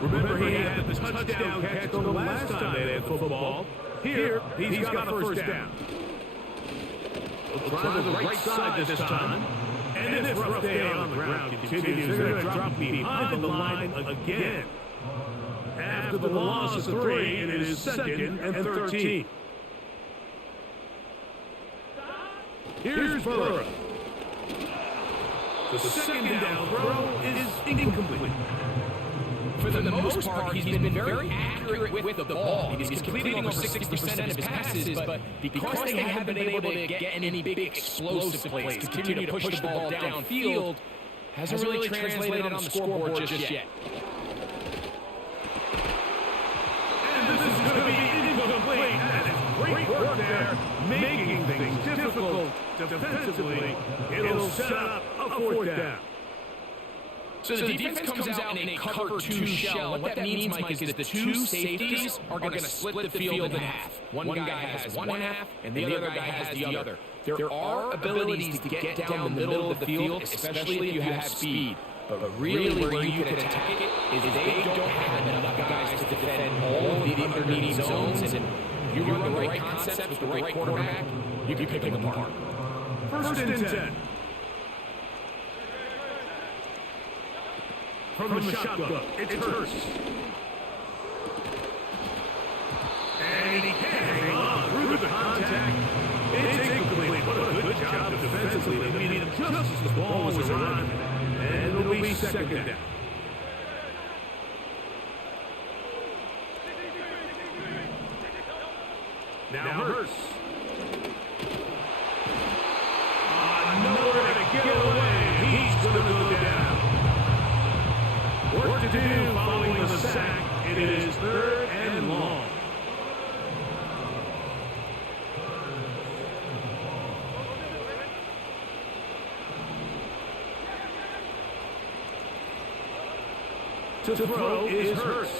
Remember, he had the touchdown catch on the last time they had football. Here, he's got a first down. He'll try the right side this time. And this rough day on the ground continues. They're going to drop behind the line again. After the loss of 3, it is 2nd and 13. Here's Burrow. The second down throw is incomplete. For the most part, he's been very accurate with the ball. He's completing over 60% of his passes, but because they haven't been able to get any big explosive plays, continue to push the ball downfield, hasn't really translated on the scoreboard just yet. And this is going to be incomplete. That is great work there, making things difficult defensively. It'll set up a fourth down. So the defense comes out in a cover 2 shell. What that means, Mike, is that the two safeties are going to split the field in half. One guy has one half, and the other guy has the other. There are abilities to get down the middle of the field, especially if you have speed. But really where you can attack it is they don't have enough guys to defend all the underneath zones. And you run the right concepts with the right quarterback, you can pick them apart. First and 10. From the shotgun, it's Hurst. And he can't hang on through the contact. It's incomplete. What a good job defensively. They made it just as the ball was around. And it'll be second down. Now Hurst. Nowhere to get away. He's going to go down. Work to do following the sack. It is third and long. To throw is Hurst.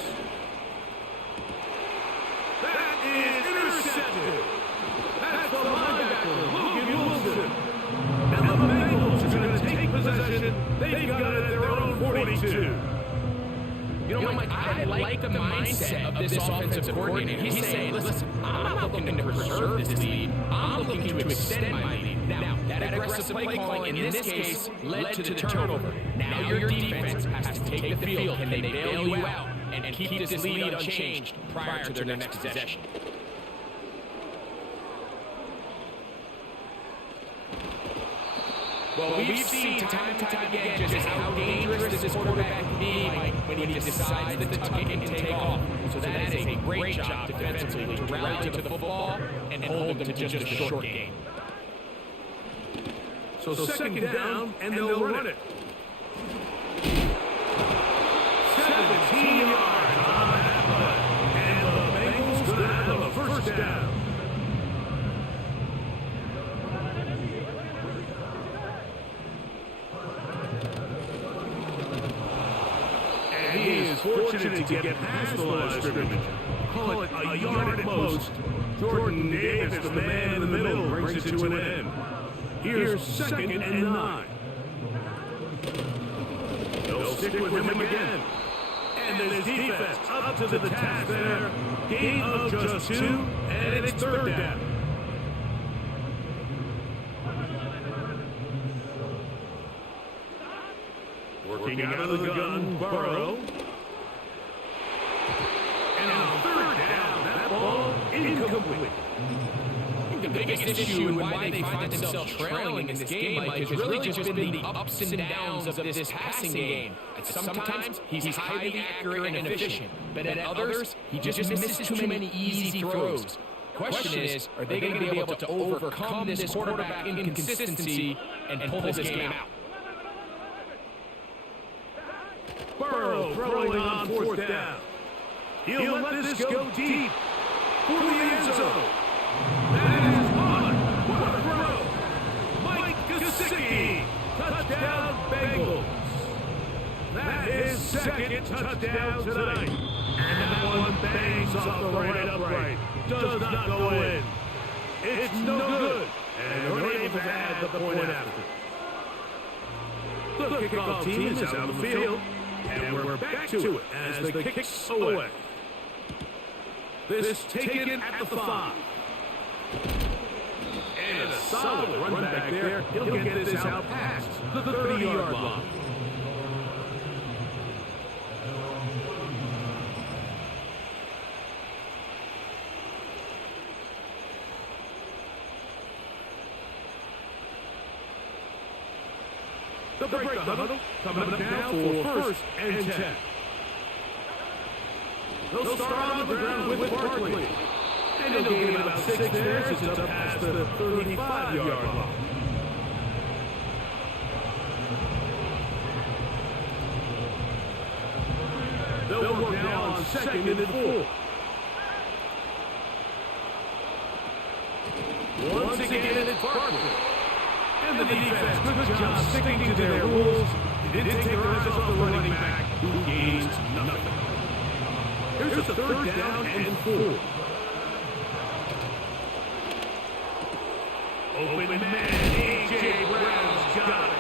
That is intercepted. That's the linebacker, Logan Wilson. And the Bengals are going to take possession. They've got it at their own 42. You know, Mike, I like the mindset of this offensive coordinator. He's saying, listen, I'm not looking to preserve this lead. I'm looking to extend my lead. Now, that aggressive play calling in this case led to the turnover. Now your defense has to take the field. Can they bail you out and keep this lead unchanged prior to their next possession? Well, we've seen time and time again just how dangerous this quarterback can be when he decides to tuck it and take off. So that is a great job defensively to rally to the football and hold them to just a short game. So second down, and they'll run it. 17 yards on that play. And the Bengals going to have a first down. He is fortunate to get past the line of scrimmage. Call it a yard at most. Jordan Davis, the man in the middle, brings it to an end. Here's second and 9. They'll stick with him again. And his defense up to the task there. Gain of just 2, and it's third down. Working out of the gun, Burrow. And on third down, that ball incomplete. The biggest issue and why they find themselves trailing in this game, Mike, has really just been the ups and downs of this passing game. Sometimes he's highly accurate and efficient, but at others, he just misses too many easy throws. Question is, are they going to be able to overcome this quarterback inconsistency and pull this game out? Burrow throwing on fourth down. He'll let this go deep for the end zone. That is on. What a throw. Mike Gesicki. Touchdown Bengals. That is second touchdown tonight. And that one bangs off the right upright. Does not go in. It's no good. And they're able to add the point after. The kickoff team is out of the field. And we're back to it as the kick's away. This taken at the 5. And a solid run back there. He'll get this out past the 30-yard line. The break the huddle coming up now for first and 10. They'll start on the ground with Barkley. And he'll gain about 6 there since it's up past the 35-yard line. They'll work now on 2nd and 4. Once again, it's Barkley. And the defense, good job sticking to their rules. They didn't take their eyes off the running back, who gains nothing. Here's a 3rd down and 4. Open man, A.J. Browne's got it.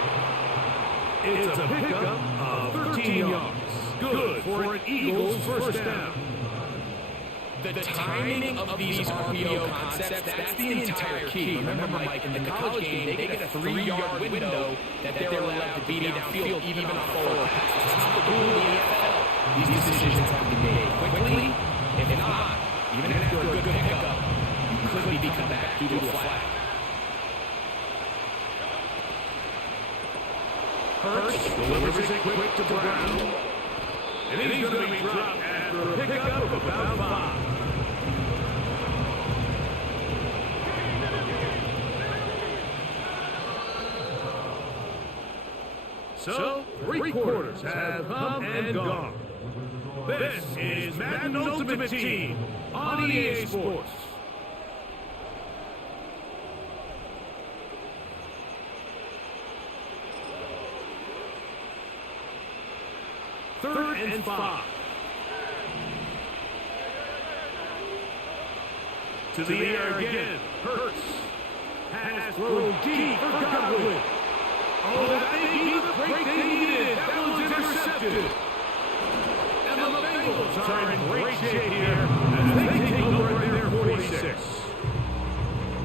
It's a pickup of 13 yards. Good for an Eagles first down. The timing of these RPO concepts, that's the entire key. Remember, Mike, in the college game, they get a 3-yard window that they're allowed to beat downfield even on forward passes. That's not the rule in the NFL. These decisions have to be made quickly. If not, even after a good pickup, you could be come back due to a flag. Hurts delivers it quick to Browne. And he's going to be dropped after a pickup of about 5. So, 3 quarters have come and gone. This is Madden Ultimate Team on EA Sports. Third and 5. To the air again. Hurts. Pass thrown deep for Godwin. Oh, that may be the break they needed. That one's intercepted. And the Bengals are in great shape here as they take over at their 46.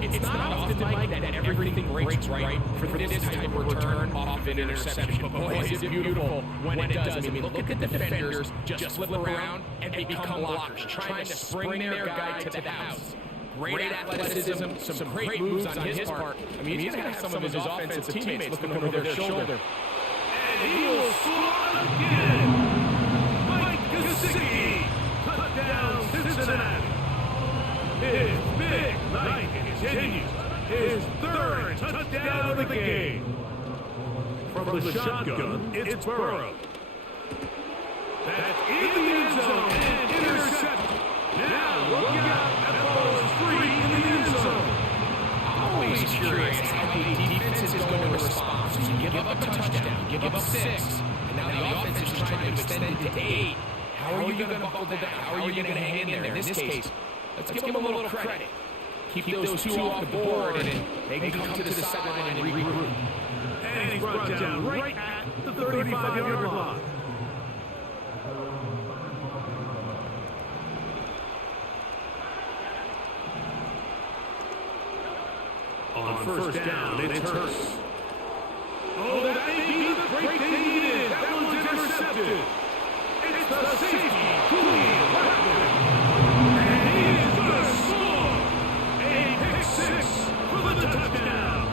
It's not often, Mike, that everything breaks right for this type of return off of an interception. But boy, is it beautiful when it does. I mean, look at the defenders just flip around and become blockers, trying to spring their guy to the house. Great athleticism, some great moves on his part. I mean, he's going to have some of his offensive teammates looking over their shoulder. And he will slot again. Mike Gesicki. Touchdown, Cincinnati. His big night continues. His 3rd touchdown of the game. From the shotgun, it's Burrow. That's in the end zone and intercepted. Now look out, that ball is free in the end zone. Always curious how the defense is going to respond. So you give up a touchdown, give up 6, and now the offense is trying to extend it to 8. How are you going to buckle down? How are you going to hang in there? In this case, let's give them a little credit. Keep those 2 off the board, and they can come to the sideline and regroup. And he's brought down right at the 35-yard line. On first down, it's Hurts. Oh, that may be the break they needed. That one's intercepted. It's the safety, Julian Blackman. And he is going to score. A pick 6 for the touchdown.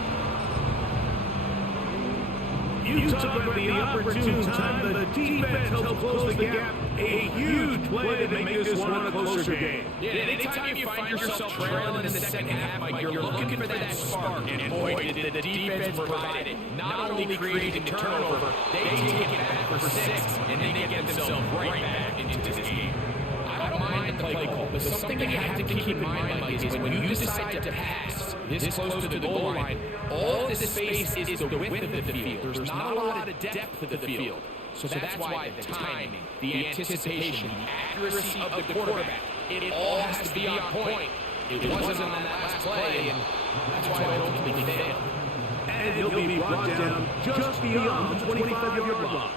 You talk about the opportune time the defense helped close the gap. A huge play to make this one a closer game. Yeah, anytime you find yourself trailing in the second half, Mike, you're looking for that spark. And boy, did the defense provide it. Not only creating the turnover, they take it back for 6, and they get themselves right back into this game. I don't mind the play call, but something that you have to keep in mind, Mike, is when you decide to pass this close to the goal line, all this space is the width of the field. There's not a lot of depth to the field. So that's why the timing, the anticipation, the accuracy of the quarterback, it all has to be on point. It wasn't on that last play, and that's why it ultimately failed. And he'll be brought down just beyond the 25-yard line.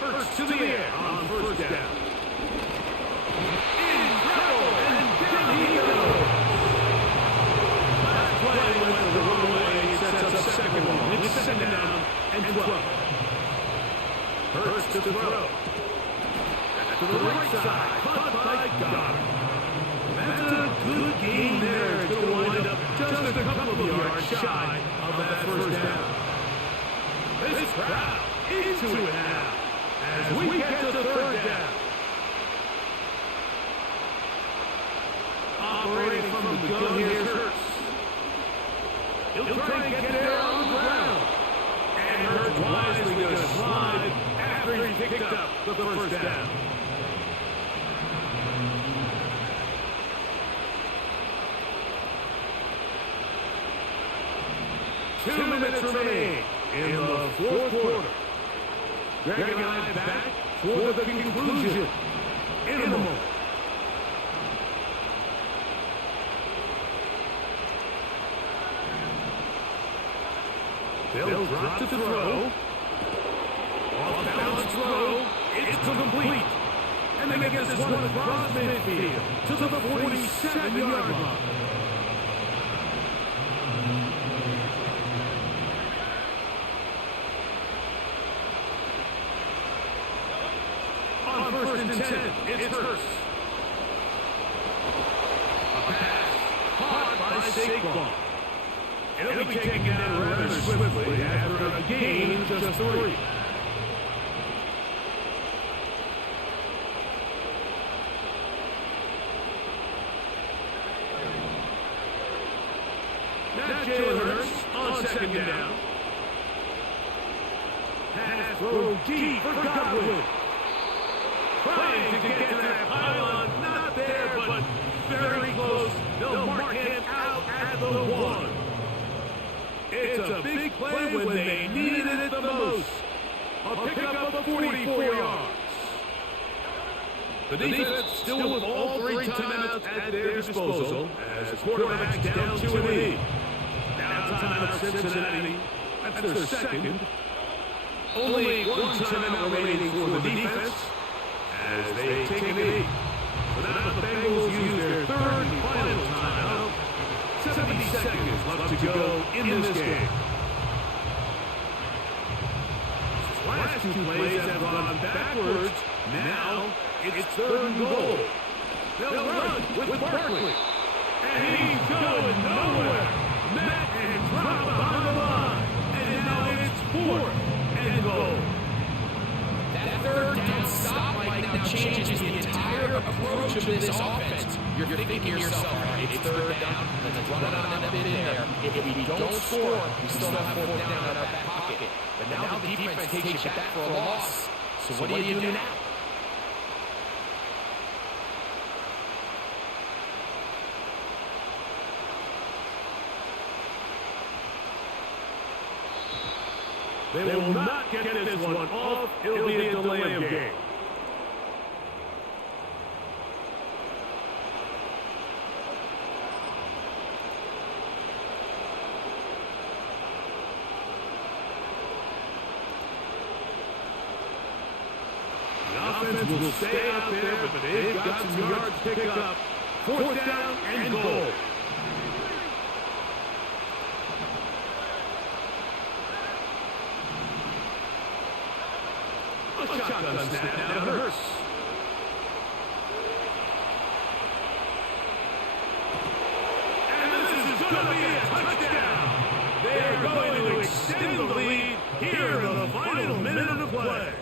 Hurts to the air on first down. Incredible! And down he goes. Last play went the wrong way. Sets up second one. It's 2nd down and 12. Hurts to throw. Back to the right side. Caught by Goddard. Good game there. It's going to wind up just a couple of yards shy of that first down. This crowd into it now as we get to third down. Operating from the gun, here's Hurts. He'll try and get there on the ground. And Hurts wisely going to slide after he picked up the first down. Two minutes remain in the fourth quarter. Greg and I back for the conclusion in a moment. They'll drop to throw. Off balance throw. It's complete. And they get this one across midfield to the 47-yard line. On first and 10, it's Hurts. A pass caught by Saquon. He'll be taken down rather swiftly after a gain of just 3. Now Jalen Hurts on second down. Pass throw deep for Godwin. Trying to get to that pylon. Not there, but very close. They'll mark him out at the 1. It's a big play when they needed it the most. A pickup of 44 yards. The defense still with all 3 timeouts at their disposal as quarterback's down 2-8. Now timeout Cincinnati. That's their second. Only 1 timeout remaining for the defense as they take a knee. So now the Bengals use their third and final timeout. 70 seconds left to go in this game. Last 2 plays have gone backwards. Now it's third and goal. They'll run with Barkley. And he's going nowhere. Met and dropped behind the line. And now it's 4th and goal. That third down stop right now changes the entire approach of this offense. You're thinking to yourself, all right, it's third down, let's run it on that bit in there. If we don't score, we still have 4th down in our back pocket. But now the defense takes you back for a loss. So what do you do now? They will not get this one off. It'll be a delay of game. The offense will stay out there, but they've got some yards to pick up. 4th down and goal. A shotgun snap now to Hurts. And this is going to be a touchdown. They are going to extend the lead here in the final minute of play.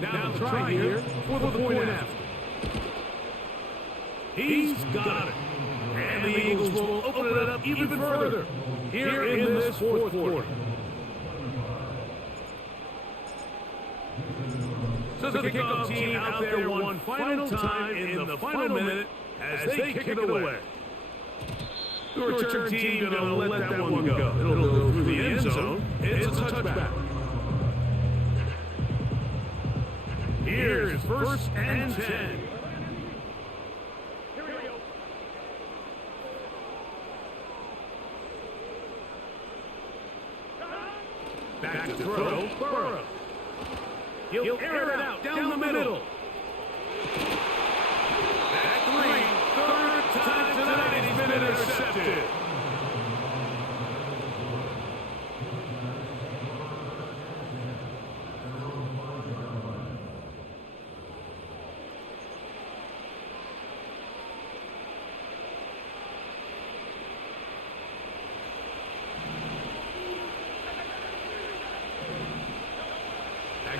Now try here for the point after. He's got it. And the Eagles will open it up even further here in this 4th quarter. So the kickoff team out there one final time in the final minute as they kick it away. The return team going to let that one go. It'll go through the end zone. It's a touchback. Here's 1st and 10. Back to throw. Burrow. He'll air it out down the middle. Back 3. 3rd time tonight he's been intercepted.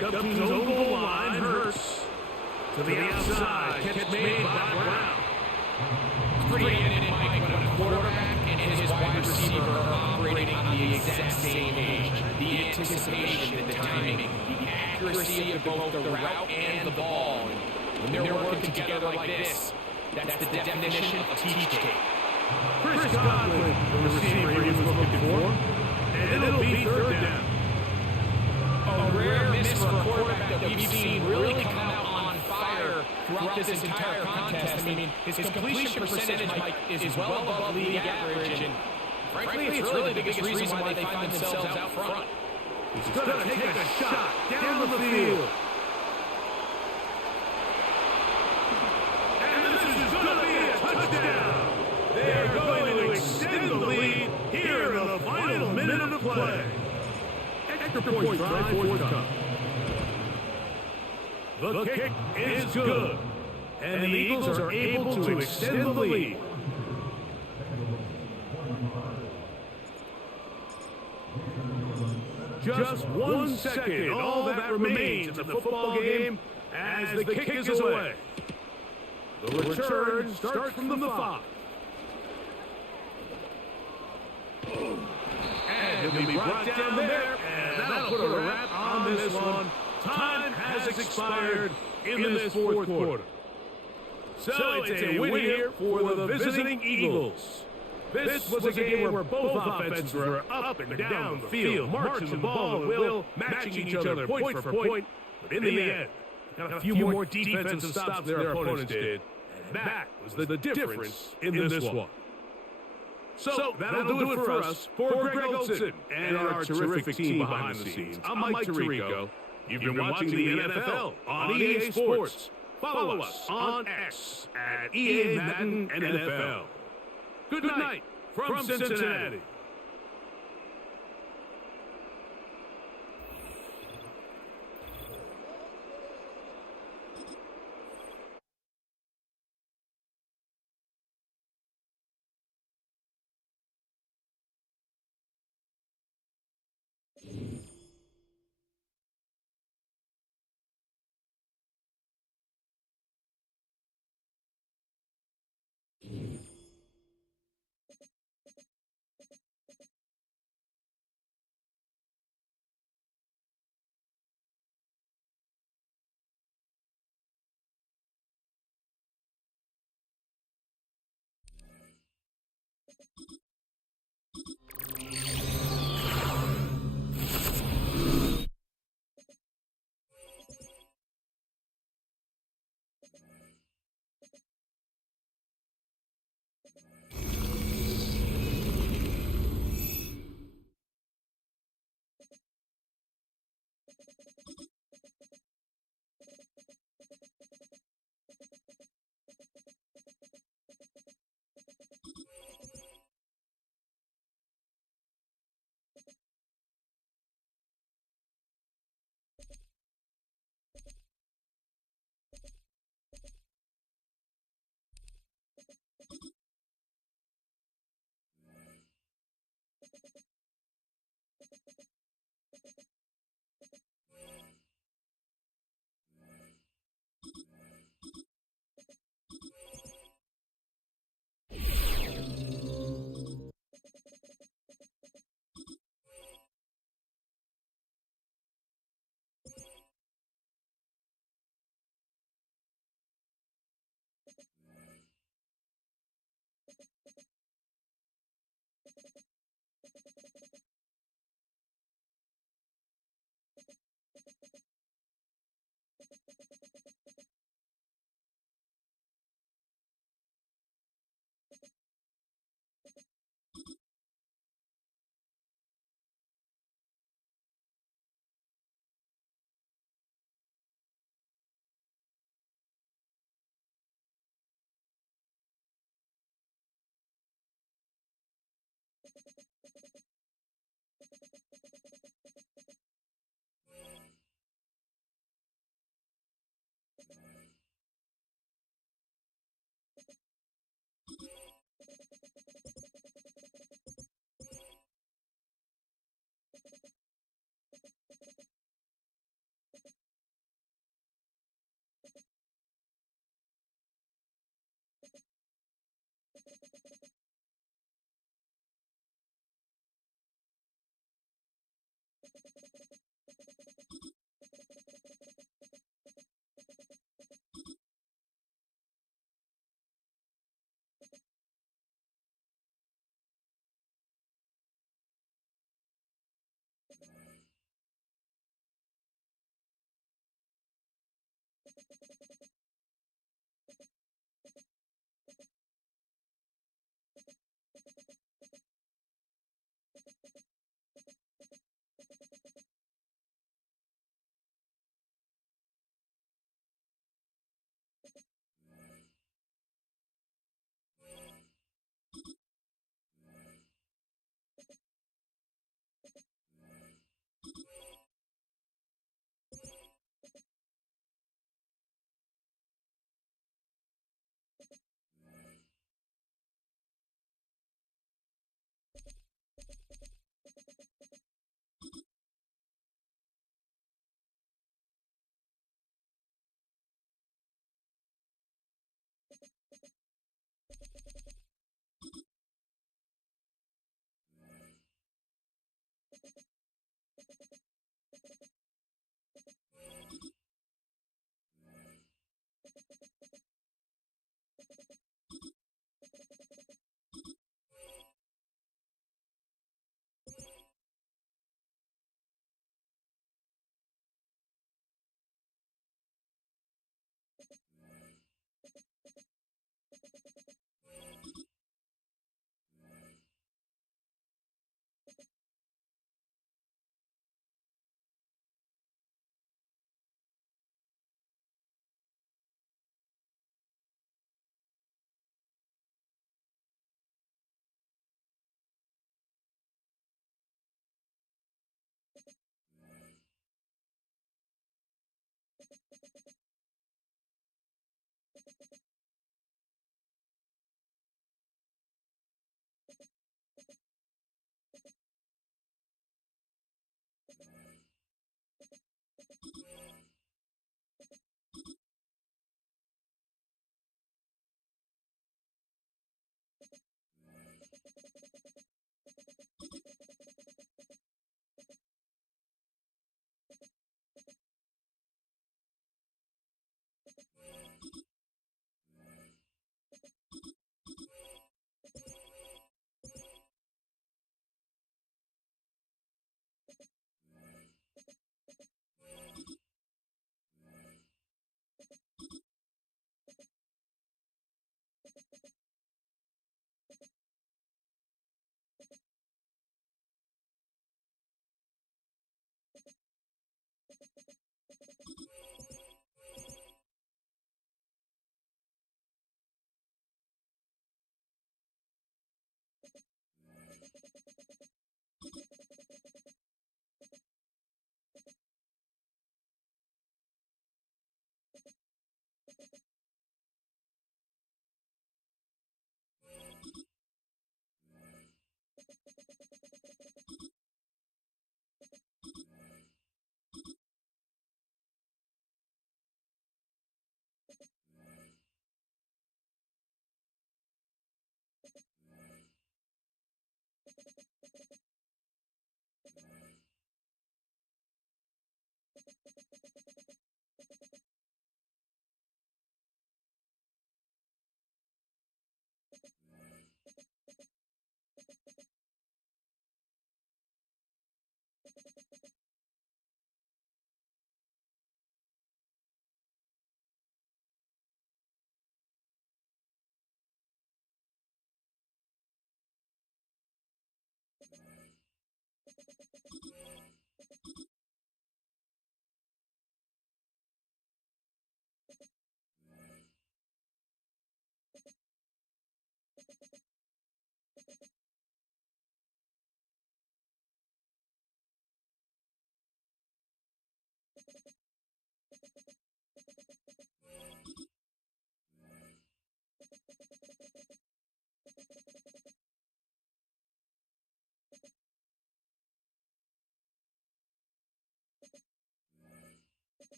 back up to his own goal line. Hurts to the outside. Catch made by Browne. It's pretty evident, Mike, when a quarterback and his wide receiver are operating on the exact same page. The anticipation, the timing, the accuracy of both the route and the ball. When they're working together like this, that's the definition of teach tape. Chris Godwin, the receiver he was looking for, and it'll be third down. A rare miss for a quarterback that we've seen really come out on fire throughout this entire contest. I mean, his completion percentage, Mike, is well above league average, and frankly, it's really the biggest reason why they find themselves out front. He's going to take a shot down the field. And this is going to be a touchdown. They are going to extend the lead here in the final minute of play. Extra point try forthcoming. The kick is good. And the Eagles are able to extend the lead. Just 1 second, all that remains in the football game as the kick is away. The return starts from the 5. And he'll be brought down there, and that'll put a wrap on this one. Time has expired in this fourth quarter. So it's a win here for the visiting Eagles. This was a game where both offenses were up and down the field, marching the ball at will, matching each other point for point. But in the end, got a few more defensive stops than their opponents did. And that was the difference in this one. So that'll do it for us. For Greg Olson and our terrific team behind the scenes, I'm Mike Tirico. You've been watching the NFL on EA Sports. Follow us on X at EA Madden NFL. Good night from Cincinnati.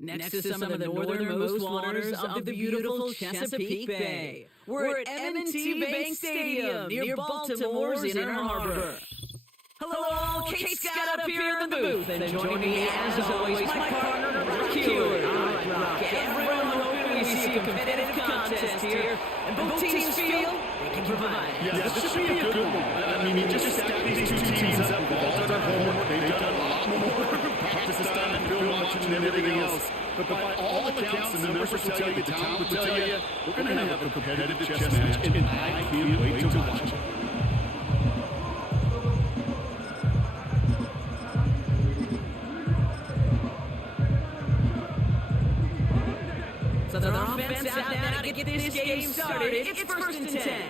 Next to some of the northernmost waters of the beautiful Chesapeake Bay. We're at M&T Bank Stadium near Baltimore's Inner Harbor. Hello all, Kate's got up here in the booth, and joining me as always, my partner, Rock Hewitt. All right, Rock, everyone hoping we see a competitive contest here, and both teams feel they can provide. Yeah, this should be a good one. I mean, just stack these two teams up. They've all done homework. They've done a lot more practice time and film watching and everything else. But by all accounts, the numbers will tell you, the talent will tell you, we're going to have a competitive chess match, and I can't wait to watch it. So their offense out now to get this game started. It's 1st and 10.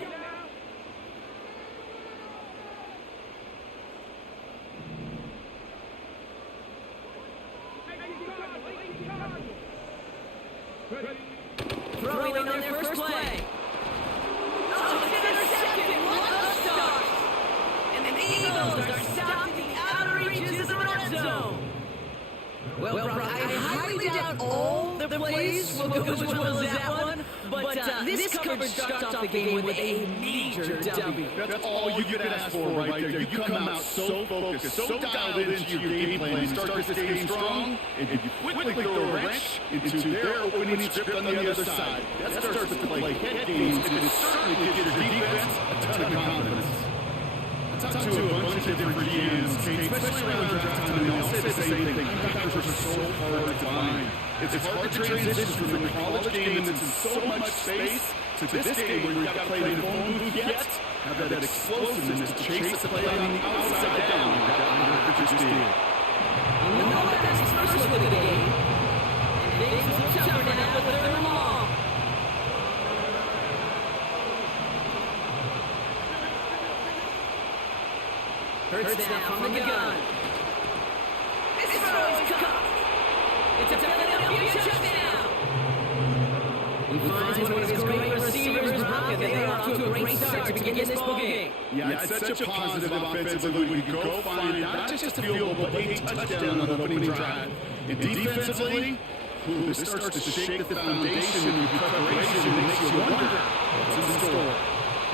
Throwing on their first play. Oh, it's intercepted. What a start. And the Eagles are stopped in the outer reaches of the red zone. Well, Brock, I highly doubt all the plays will go as well as that one, but this coverage starts off the game with a major W. That's all you could ask for right there. You come out so focused, so dialed into your game plan, and start this game strong, and you quickly throw a wrench into their winning script on the other side. That starts to play head games, and it certainly gives your defense a ton of confidence. Talk to a bunch of different GMs, especially around draft time, and they'll say the same thing. Linebackers are so hard to find. It's hard to transition from the college game that's in so much space to this game where you've got to play in the phone booth yet have that explosiveness to chase the play on the outside down. That just did. No, that's his first look of the game. And things will tougher now with 3rd and long. Hurts now from the gun. This throw is caught. It's a Philadelphia touchdown. He finds one of his great receivers, Browne, and they are off to a great start to begin this ball game. Yeah, it's such a positive offensively when you go find not just a field goal, but a touchdown on the opening drive. And defensively, this starts to shake the foundation and preparation and makes you wonder what's in store.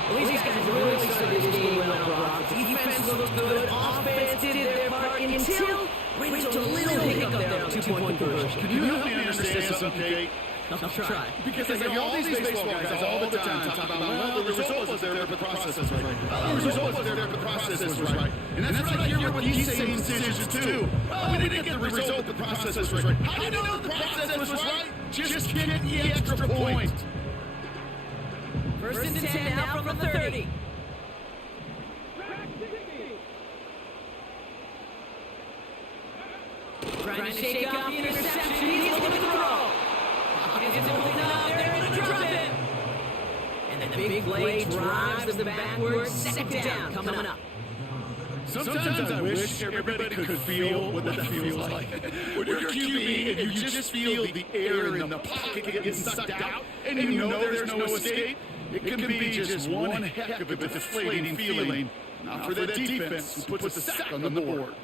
Well, these guys really started this game well, Brock. Defense looked good. Offense did their part until ran into a little hiccup there on 2-point conversion. Can you help me understand something, Kate? I'll try. Because all these baseball guys all the time talk about, well, the result was there, but the process was right. Well, the result was there, but the process was right. And that's what I hear with these same decisions, too. Well, we didn't get the result, but the process was right. How do you know the process was right? Just get the extra point. 1st and 10 now from the 30. Trying to shake off the interception. He's looking to throw. It's holding up there and drop it. And then the big play drives the backwards. 2nd down coming up. Sometimes I wish everybody could feel what that feels like. When you're QB and you just feel the air in the pocket getting sucked out, and you know there's no escape, it can be just one heck of a deflating feeling. Not for that defense who puts a sack on the board.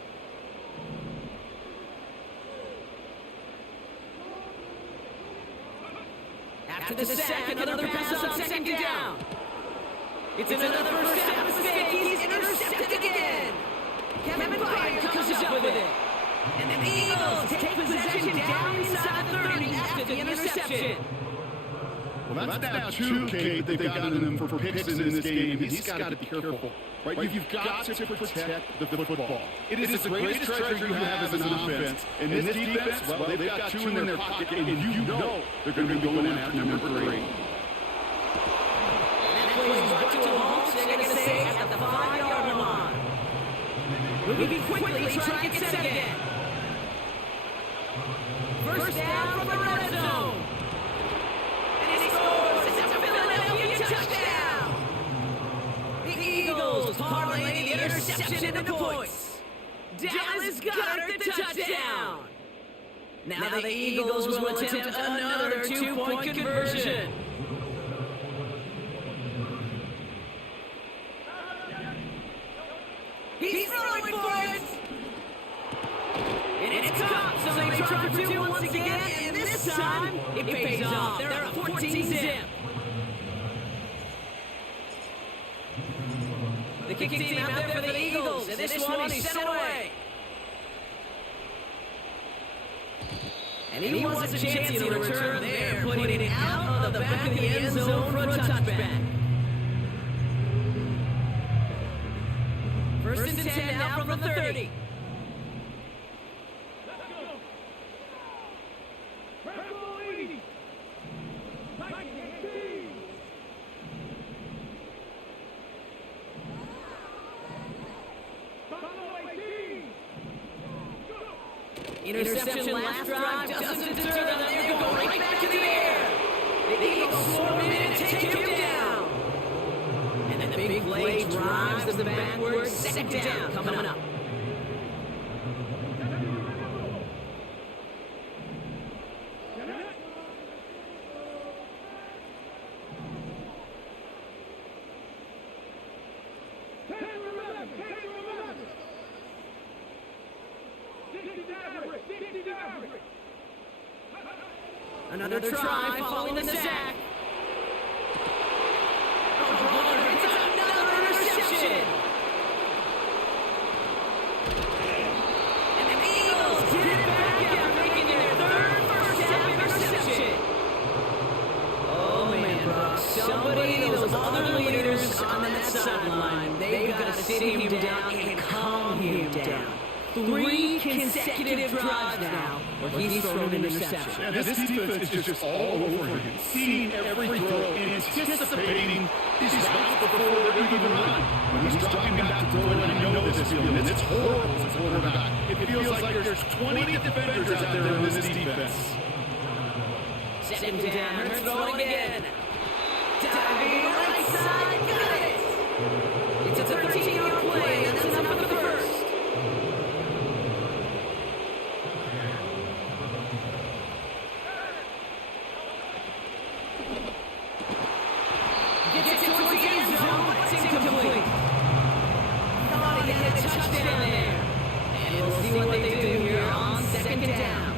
After the sack, another pass on 2nd down. It's another first down mistake. He's intercepted again. Kevin Byard comes up with it. And the Eagles take possession down inside the 30 after the interception. Well, that's now 2, Kate, that they've gotten him for picks in this game. He's got to be careful. Right? You've got to protect the football. It is the greatest treasure you have as an offense. And this defense, well, they've got 2 in their pocket, and you know they're going to be going after number 3. Plays brought to a halt. They're going to stay at the 5-yard line. Moving quickly, trying to get set again. First down from the red zone. And he scores. It's a Philadelphia touchdown. The Eagles parlay the interception into points. Dallas Goedert the touchdown. Now the Eagles will attempt another 2-point conversion. He's throwing for it. And And it's caught, so they try for two once again, and this time, it pays off. They're up 14-zip. The kicking team out there for the Eagles, and this one is sent away. And he was a chance to return there, putting it out of the back of the end zone for a touchback. First and 10 now from the 30. Interception last drive doesn't deter them. They're going right back to the air. The Eagles swarm in and take him down. And the big play drives them backwards. Second down coming up. Another try following the sack. Oh, it's another interception. And the Eagles get it back after making their third first-down interception. Oh, man, Brooks. Somebody, those other leaders on that sideline, they've got to sit him down and calm him down. 3 consecutive drives now where he's thrown an interception. And this defense is just all over him, seeing every throw, anticipating his route before they're even run. When he's dropping back to throw it, I know this feeling. It's horrible as a quarterback. It feels like there's 20 defenders out there in this defense. Second down, Hurts throwing again. Diving right side, got it! It's a 13-yard play, and that's enough for the first. Gets it towards the end zone, but it's incomplete. Thought he had a touchdown there. And we'll see what they do here on second down.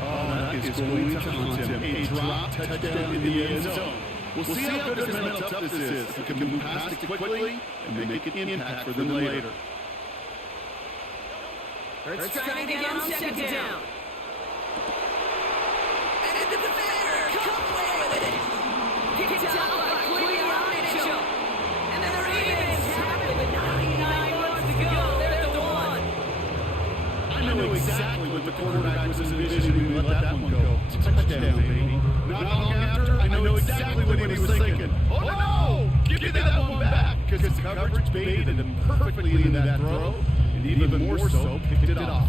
That is going to haunt him. A drop touchdown in the end zone. We'll see how good his mental toughness is. He can move past it quickly and make an impact for them later. Hurts trying again on second down. And the defender come away with it. Kicked out by Mitchell. And the Ravens have it with 99 yards to go. They're at the 1. I know exactly what the quarterback was envisioning when he let that one go. Touchdown, baby. Not long after, I know exactly what he was thinking. Oh, no! Give me that one back! Because the coverage baited him perfectly into that throw, and even more so, picked it off.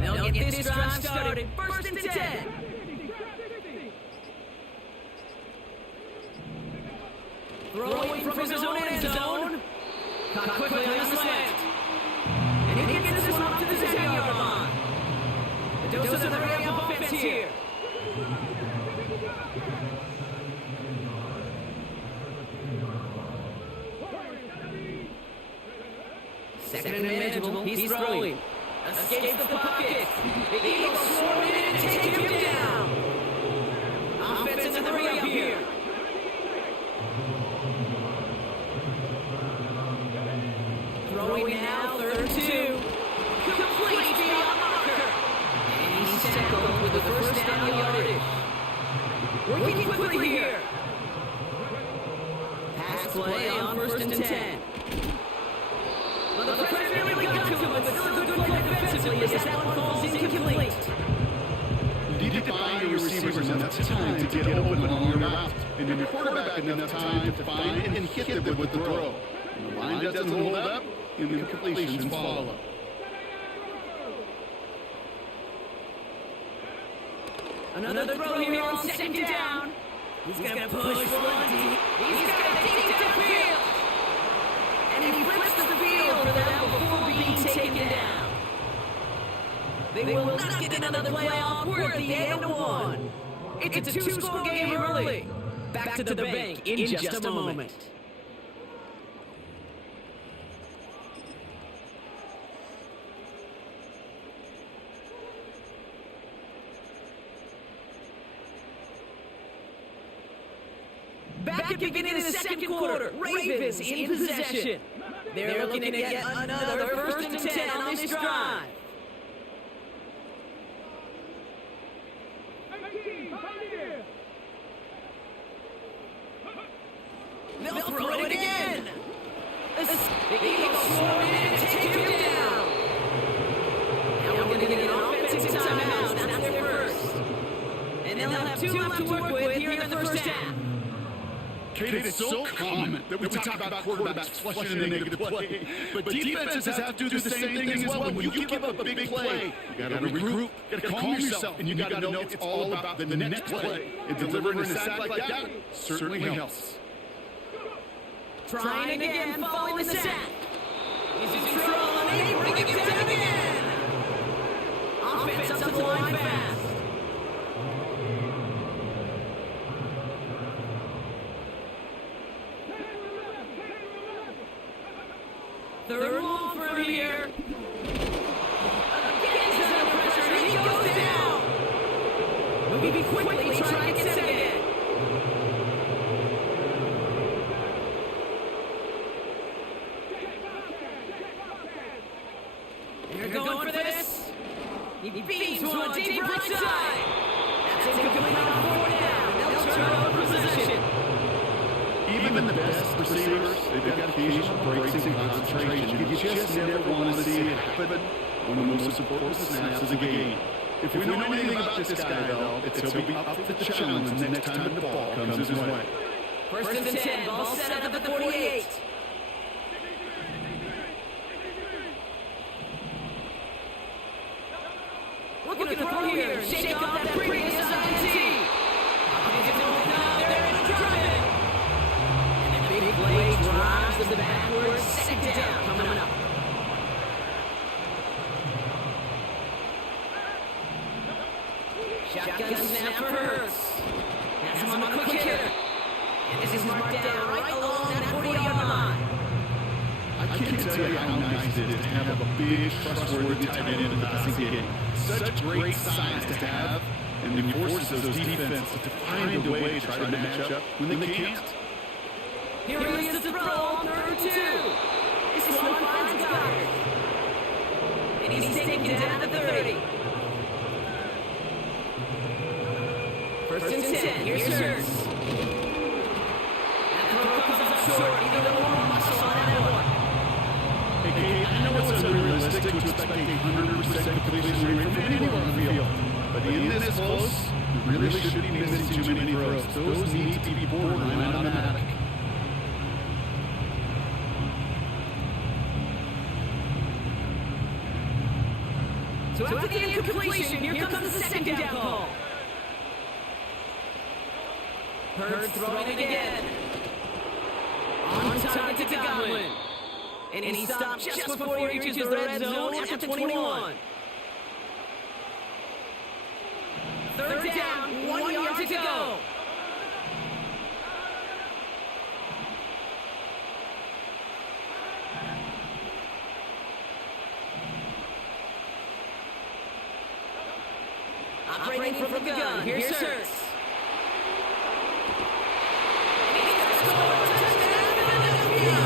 They'll get this drive started. First and 10. Throwing from his own end zone. Caught quickly on the slant. And he gets this one up to the 10-yard line. The dose of the Ram offense here. Second and manageable. He's throwing. Escapes the pocket. The Eagles swarm in and take him down. Offense in the 3 up here. Throwing now, 3rd and 2. Complete beyond marker. And he's tackled with the first down yardage. Working quickly here. Pass play on 1st and 10. Well, the pressure really got to him, but still a good play defensively as that one falls incomplete. You need to find your receivers enough time to get open on your route, and your quarterback enough time to find and hit them with the throw. When the line doesn't hold up, incompletions follow. Another throw here on second down. He's going to push one deep. He's got it deep downfield. And he flips the field for that before being taken down. They will not get another playoff. We're at the end of one. It's a two-score game early. Back to the bank in just a moment. Back at the beginning of the second quarter, Ravens in possession. They're looking to get another first and 10 on this drive. They'll throw it again. The Eagles slow in and take him down. Now we're going to get an offensive timeout. That's their first. And they'll have two left to work with here in the first half. Kate, it's so common that we talk about quarterbacks flushing in a negative play, but defenses have to do the same thing as well. When you give up a big play, you got to regroup, you got to calm yourself, and you got to know it's all about the next play. And delivering a sack like that certainly helps. Trying again, following the sack. He's in trouble, and they bring him down again. Offense up the line fast. Third long from here. Again, he's under pressure, and he goes down. Moving quickly, trying to get set again. They're going for this. He beams one deep right side. That's incomplete on fourth down. They'll turn over possession. Even the best receivers, they've got occasional breaks in concentration. You just never want to see it happen when the most important snaps of the game. If we know anything about this guy, though, it's he'll be up for the challenge the next time the ball comes his way. First and 10, ball set up at the 48. Looking to throw here, shake off that previous INT. They're in a drive. And the big play drives to the backwards. Second down coming up. Shotgun snap for Hurts. Has him on the quick hitter. And this is marked down right along that 40-yard line. I can't tell you how nice it is to have a big, trustworthy tight end in the passing game. Such great size to have, and it forces those defenses to find a way to try to match up when they can't. Here he is to throw on third and 2. This one finds Goddard. And he's taken down to 30. First and 10, here's Hurts. That throw comes up short, either more muscle on that one. I know it's unrealistic to expect a 100% completion rate from anyone on the field, but in this close, you really shouldn't be missing too many throws. Those need to be borderline automatic. So after the incompletion, here comes the second down call. Hurts throwing it again. On target to Godwin. And he stopped just before he reaches the red zone at the 21. Third down, 1 yard to go. Operating from the gun, here's Hurts. And he's going to score. Touchdown, Philadelphia!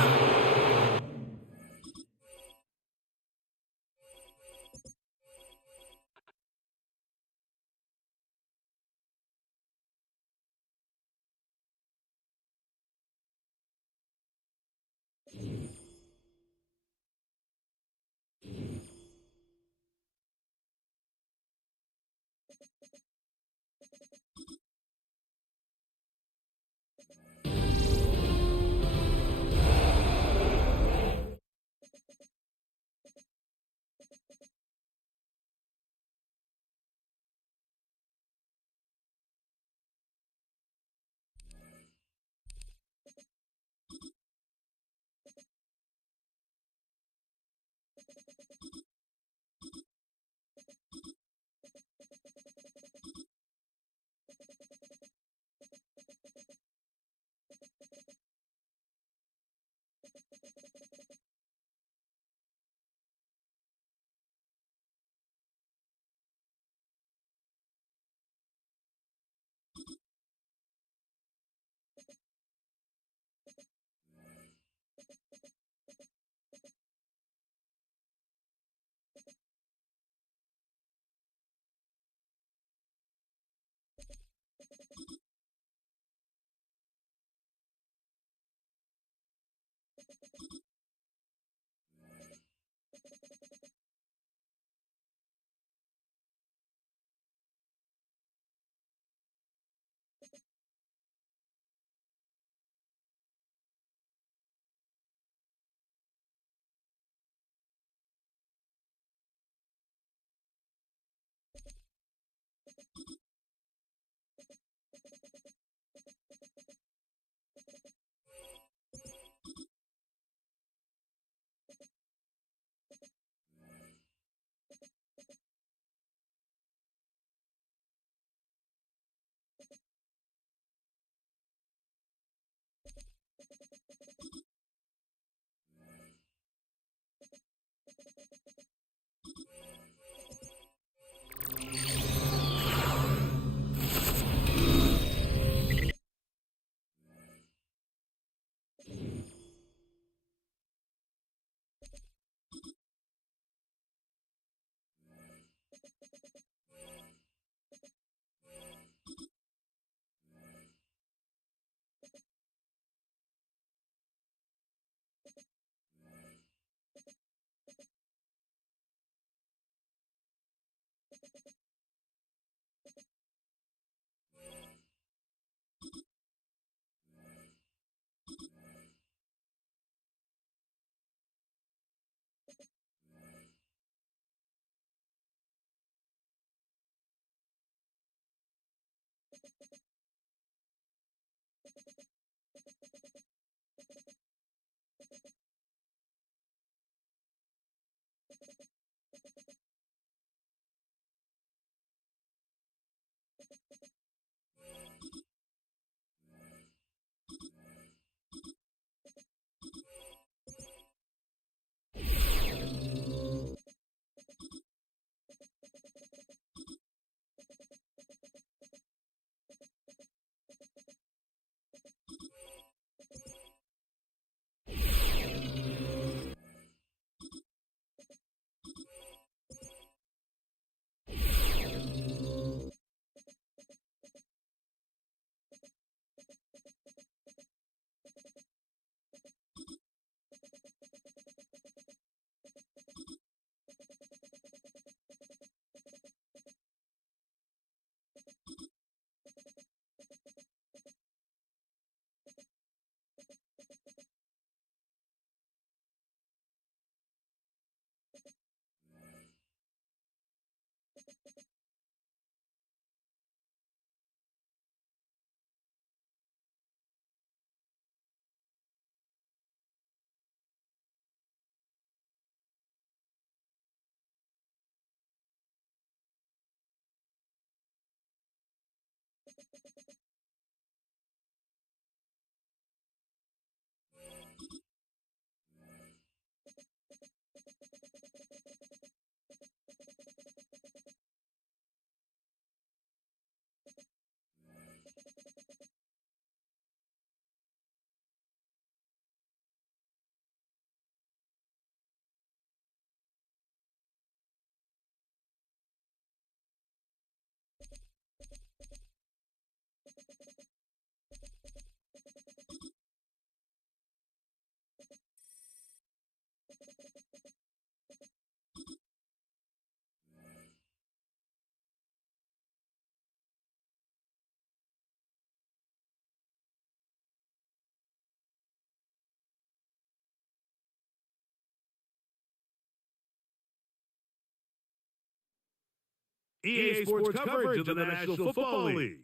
EA Sports coverage of the National Football League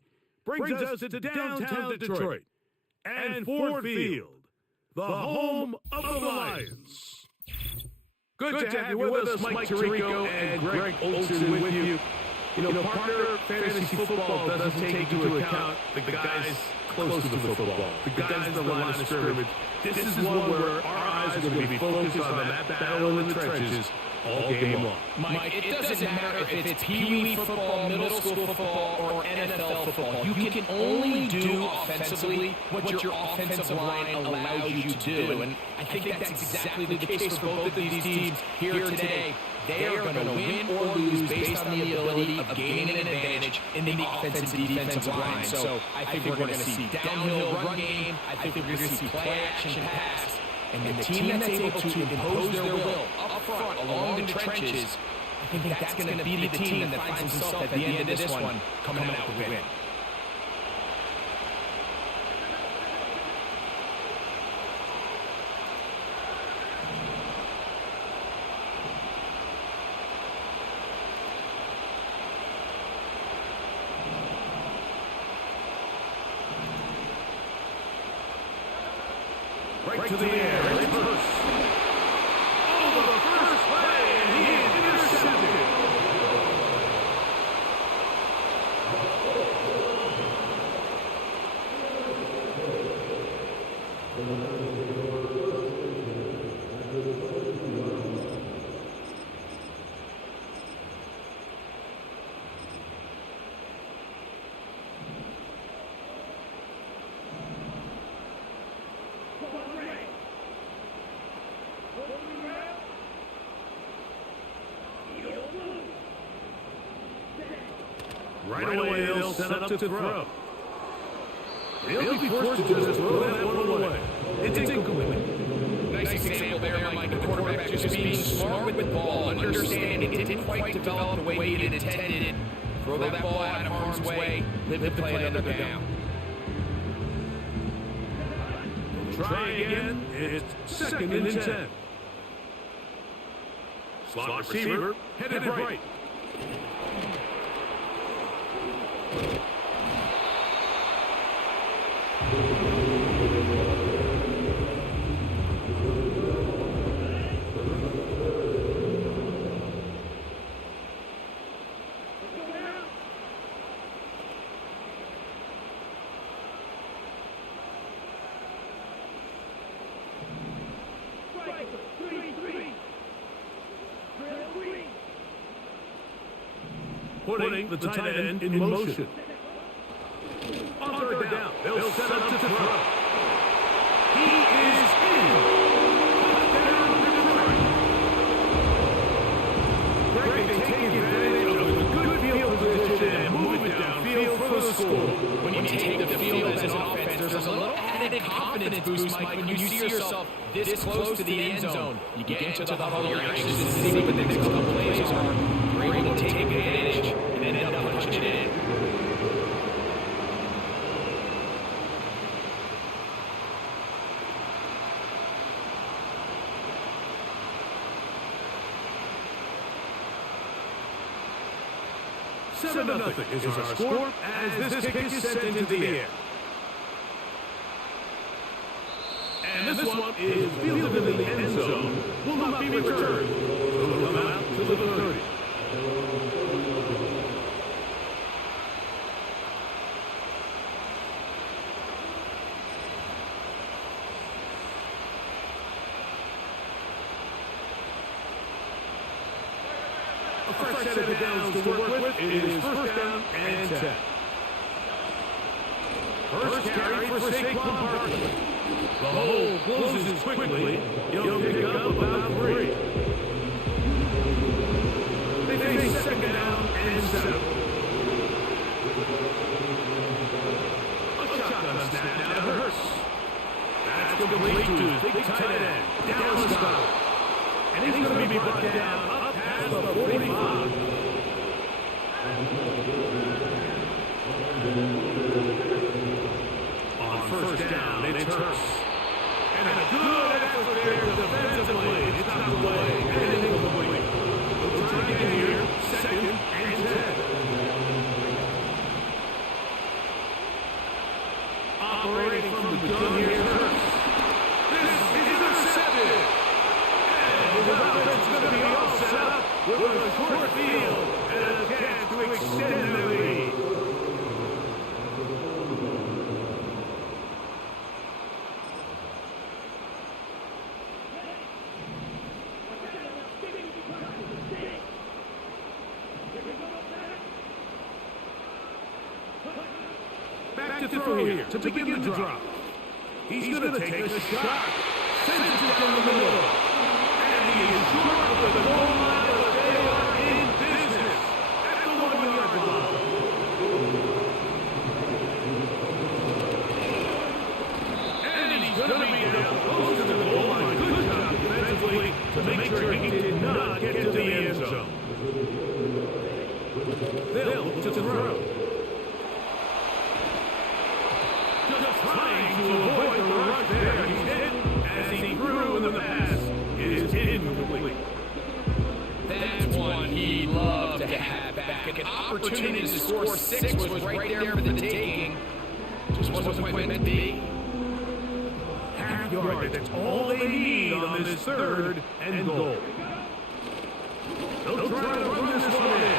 brings us to downtown Detroit and Ford Field, the home of the Lions. Good to have you with us, Mike Tirico and Greg Olson with you. You know, partner fantasy football doesn't take into account the guys close to the football, the guys in the line of scrimmage. This is one where our eyes are going to be focused on that battle in the trenches all game long. Mike, it doesn't matter if it's Pee Wee football, middle school football, or NFL football. You can only do offensively what your offensive line allows you to do. And I think that's exactly the case for both of these teams here today. They are going to win or lose based on the ability of gaining an advantage in the offensive and defensive line. So I think we're going to see downhill run game. I think we're going to see play action pass. And the team that's able to impose their will up front along the trenches, I think that's going to be the team that finds himself at the end of this one coming out with a win. Right to the air, reverse. Over the first play, and he is intercepted. Right away, they'll set up to throw. They'll be forced to just throw that one away. It's incomplete. Nice example there, Mike. The quarterback just being smart with the ball, understanding it didn't quite develop the way it intended. Throw that ball out of harm's way, live the play another down. Try again. It's second and 10. Slot receiver headed right. Putting the tight end in motion. On third down, they'll set up to throw. He is in. Touchdown, Detroit. Greg, they take advantage of the good field position and move it downfield for the score. When you take the field as an offense, there's a little added confidence boost, Mike, when you see yourself this close to the end zone. You get into the huddle, you're anxious to see what the next couple plays are. You're able to take advantage and end up punching it in. Nothing is our score as this kick is sent into the air. And this one is fielded in the end zone. Will not be returned. Will come out to the 30. A fresh set of downs to work with is first down and 10. First carry for Saquon Barkley. The hole closes quickly. He'll pick up about 3. They face second down and 7. A shotgun snap now to Hurts. That's complete to his big tight end, Dallas Goedert. And he's going to be brought down up past the 45. On first down, it's Hurts. And a good effort there defensively. It's not away. And incomplete. We'll try again here. Second and 10. extend their lead. Back to throw here to begin the drop. He's going to take a shot. Sends it down the middle. And he is short of the goal line, but they are in business at the 1-yard line. And he's going to be down close to the goal line. Good job defensively to make sure he did not get to the end zone. They'll look to throw. Trying to avoid the rush there. He's hit as he threw, and the pass is incomplete. That's one he'd love to have back. An opportunity to score 6 was right there for the taking. Just wasn't quite meant to be. Half yard, that's all they need on this 3rd and goal. They'll try to run this one in.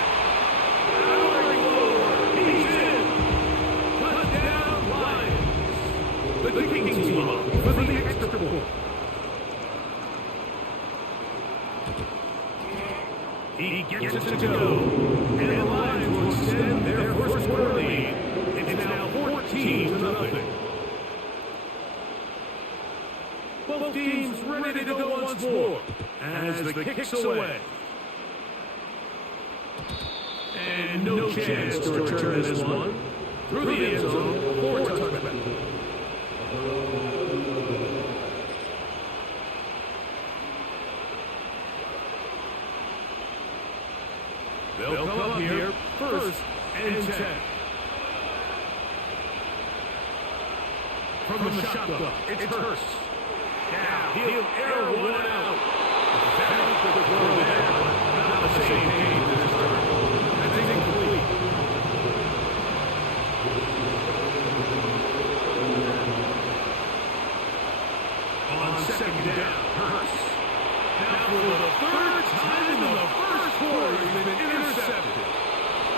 He's in. Touchdown, Lions. The kicking team up for the extra point. He gets it to go. And the Lions will extend their first quarter lead. It's now 14-0. Both teams ready to go once more as the kick's away. And no chance to return this one. Through the end zone for a touchback. They'll come up here, 1st and 10. From the shotgun, it's Hurst. Now he'll air one out. That's the throw there, but not the same page this time. That's incomplete. On 2nd down, Hurst. Now for the 3rd time in the first quarter, he's been intercepted.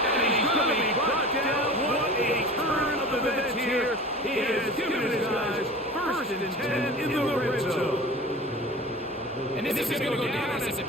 And he's going to be brought down. What a turn of events here. He has given his guys 1st and 10 in the red zone. And this is going to go down as a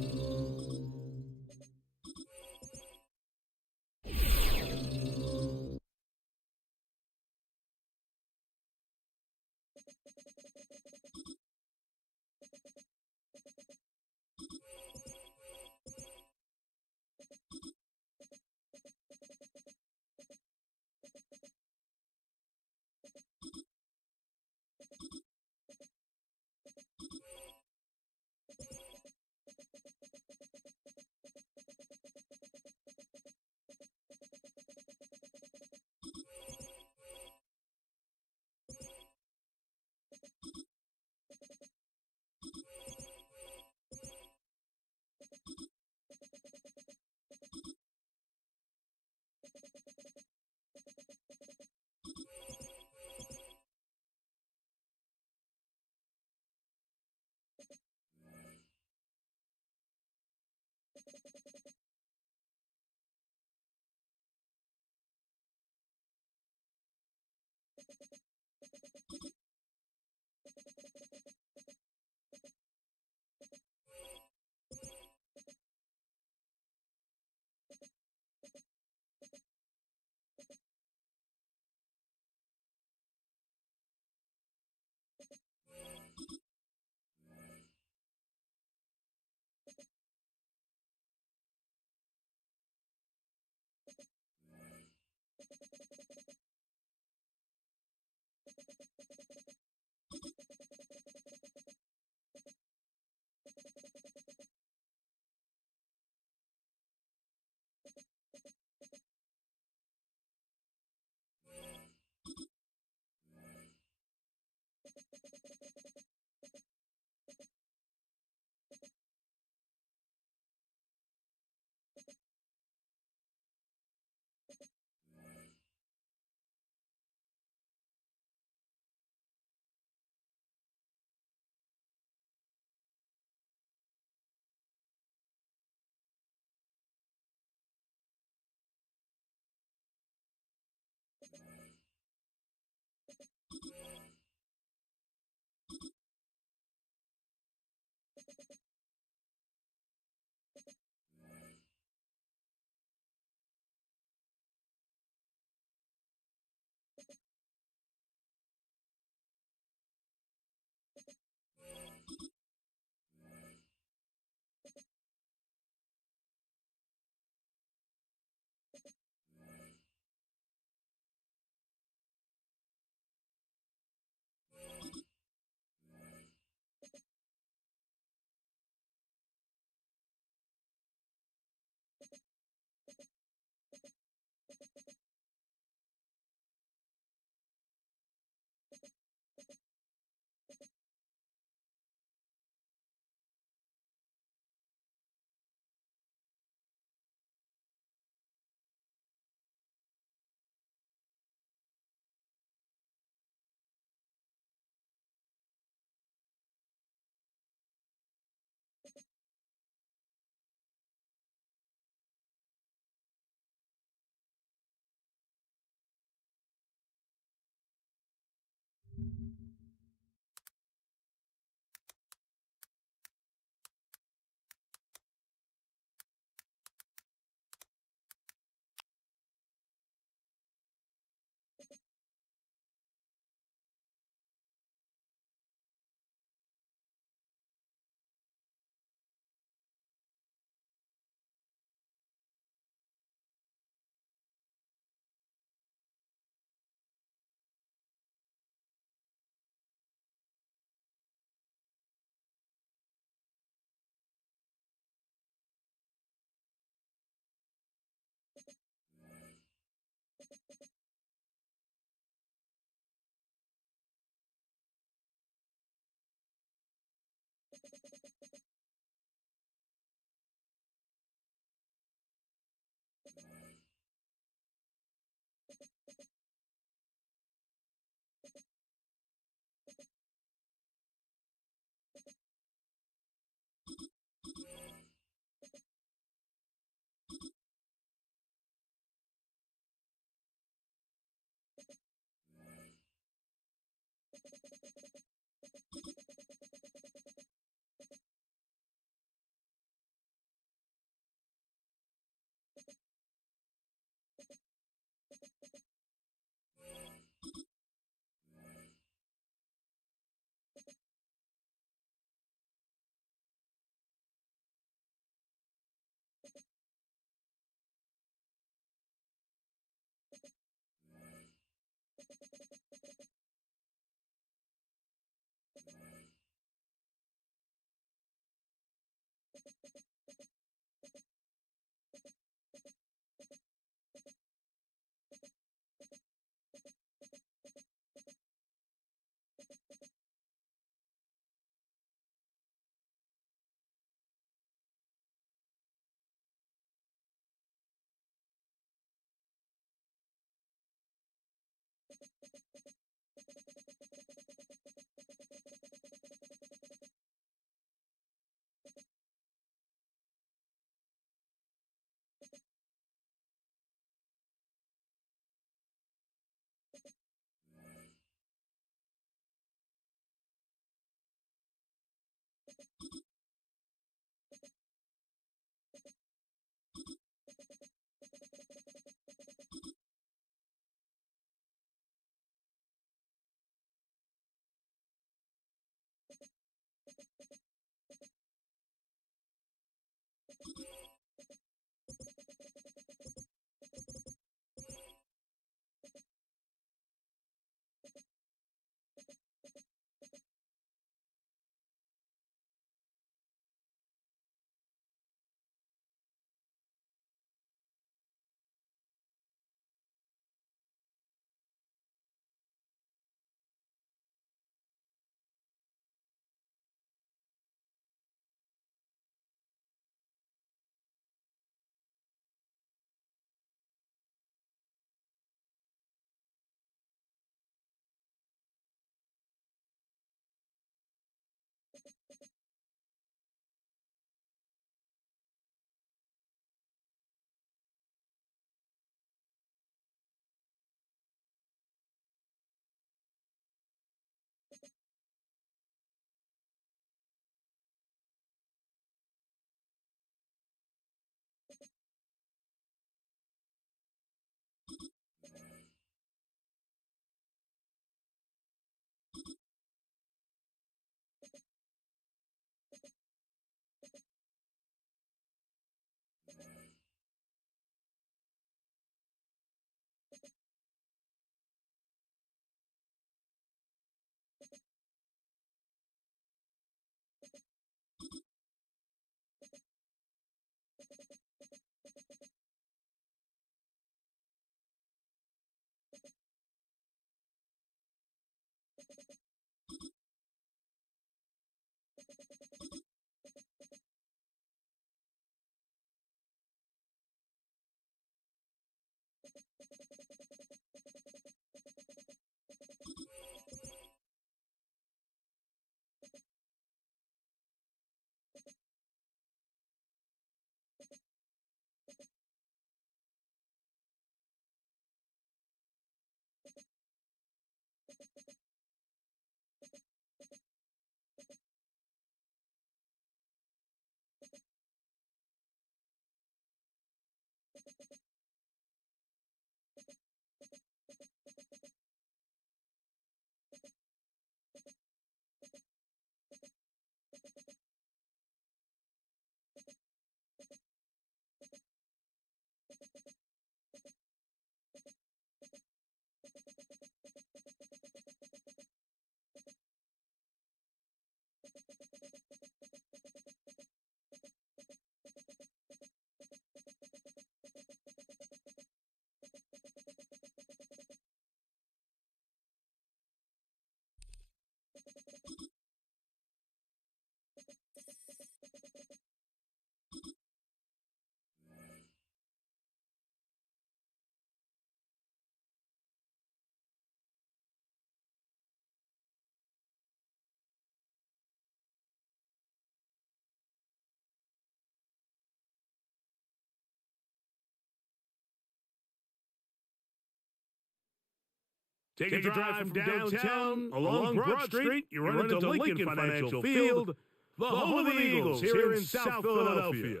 Take a drive from downtown along Broad Street. You run into Lincoln Financial Field, the home of the Eagles here in South Philadelphia.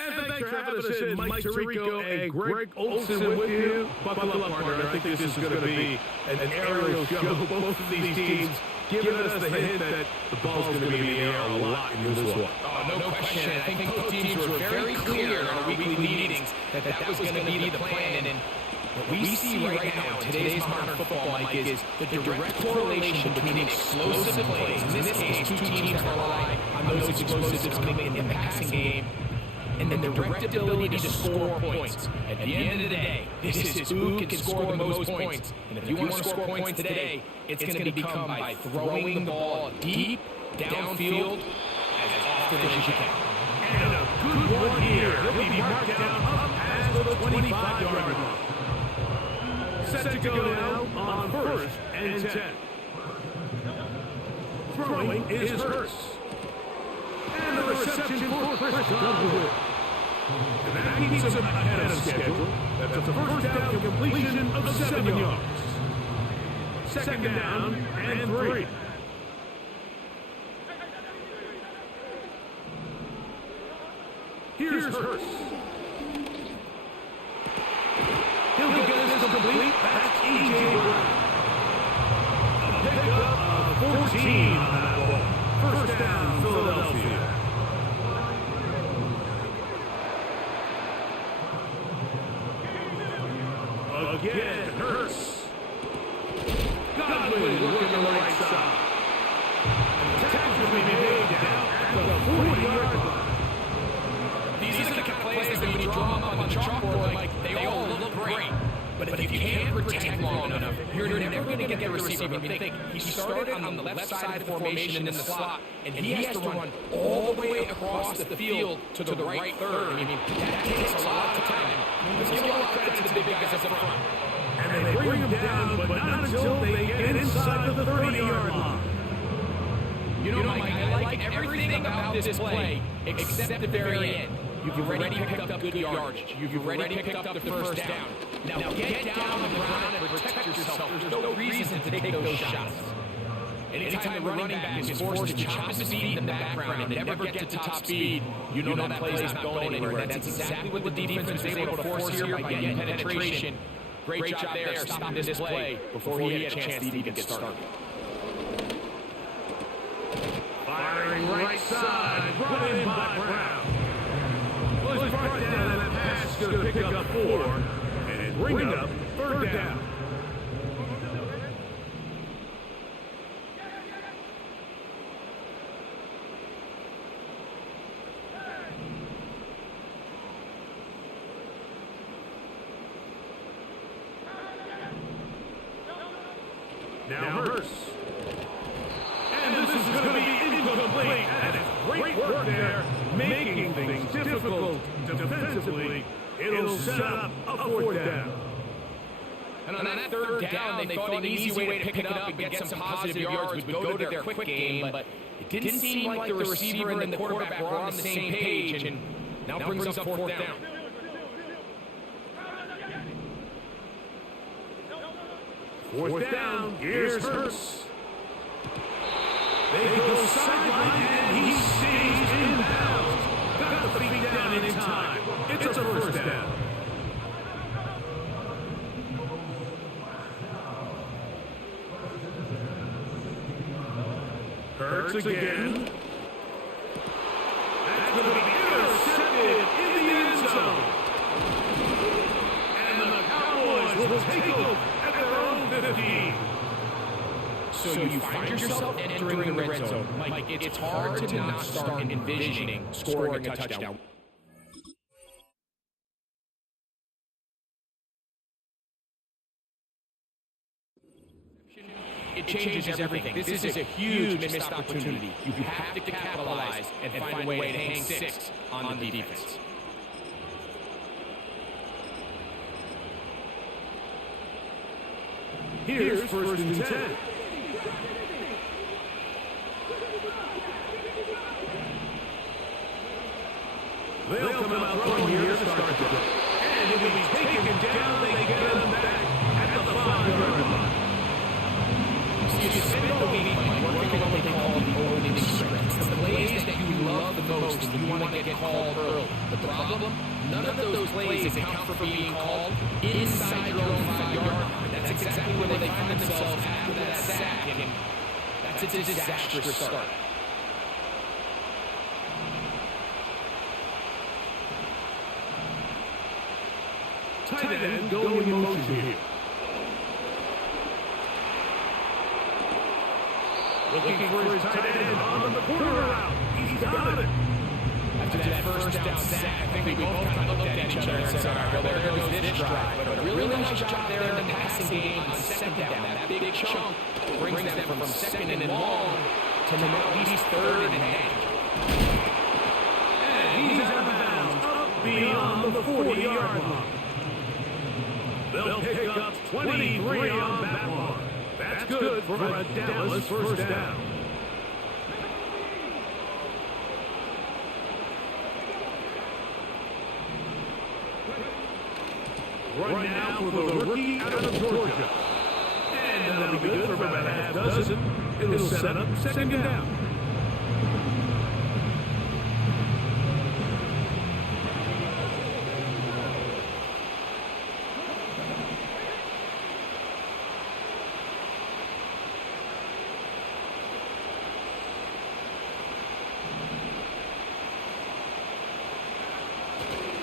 And thanks for having us in, Mike Tirico and Greg Olson with you. Buckle up, partner. I think this is going to be an aerial show. Both of these teams giving us the hint that the ball's going to be in the air a lot in this one. Oh, no question. I think both teams were very clear in our weekly meetings that was going to be the plan. And what we see right now in today's modern football, Mike, is the direct correlation between explosive plays. In this case, two teams that rely on those explosives coming in the passing game, and then the direct ability to score points. At the end of the day, this is who can score the most points. And if you want to score points today, it's going to become by throwing the ball deep, downfield, as often as you can. And a good one here. He'll be marked down up past the 25-yard line. Set to go now on 1st and 10. Throwing is Hurst. And the reception for Chris Godwin. And that keeps him ahead of schedule. That's a first down completion of 7 yards. Second down and 3. Here's Hurst. He'll get this complete. That's E.J. Browne. A pickup of 14 on that ball. First down, Philadelphia. Again, Hurst. Godwin looking the right side. And the tackle will be made down at the 40-yard line. These are the kind of plays that when you draw them up on the chalkboard, like, they all look great. But if you can't protect long enough, you're never going to get the receiver. I mean, think, he started on the left side of the formation in the slot, and he has to run all the way across the field to the right third. I mean, that takes a lot of time. Let's give a lot of credit to the big guys up front. And they bring him down, but not until they get inside the 30-yard line. You know, Mike, I like everything about this play except the very end. You've already picked up good yardage. You've already picked up the first down. Now get down on the ground and protect yourself. There's no reason to take those shots. Anytime the running back is forced to chop his feet in the background and never get to top speed, you know that play is not going anywhere. That's exactly what the defense was able to force here by getting penetration. Great job there, stopping this play before he had a chance to even get started. Firing right side, brought in by Browne. Was brought down, and that pass is going to pick up 4 and bring up 3rd down. Now Hurst. And this is going to be incomplete. And it's great work there, making things difficult defensively. It'll set up a 4th down. And on that 3rd down, they thought an easy way to pick it up and get some positive yards would go to their quick game, but it didn't seem like the receiver and the quarterback were on the same page, and now brings up 4th down. Fourth down, here's Hurst. They go sideline, and he stays in bounds. Got the feet down in time. It's a first down. Hurts again. That's going to be intercepted in the end zone. And the Cowboys will take over at their own 15. So you find yourself entering the red zone. Mike, it's hard to not start envisioning scoring a touchdown. It changes everything. This is a huge missed opportunity. You have to capitalize and find a way to hang 6 on the defense. Here's 1st and 10. They'll come out throwing here to start the drive. And if he's taken down, they get him back at the 5-yard line. you spend the game working on what they call the opening script. It's the plays that you love the most and you want to get called early. The problem? None of those plays account for being called inside your own 5-yard line. That's exactly where they find themselves after that sack, and that's a disastrous start. Tight end going in motion here. Looking for his tight end on the corner route. He's got it. After that first down sack, I think we both kind of looked at each other and said, all right, well, there goes this drive. But a really nice job there in the passing game on second down. That big chunk brings them from second and long to now at least third and a half. And he's out of bounds, up beyond the 40-yard line. They'll pick up 23 on that one. That's good for a Dallas first down. Right now for the rookie out of Georgia. And that'll be good for about a half dozen. It'll set up second down.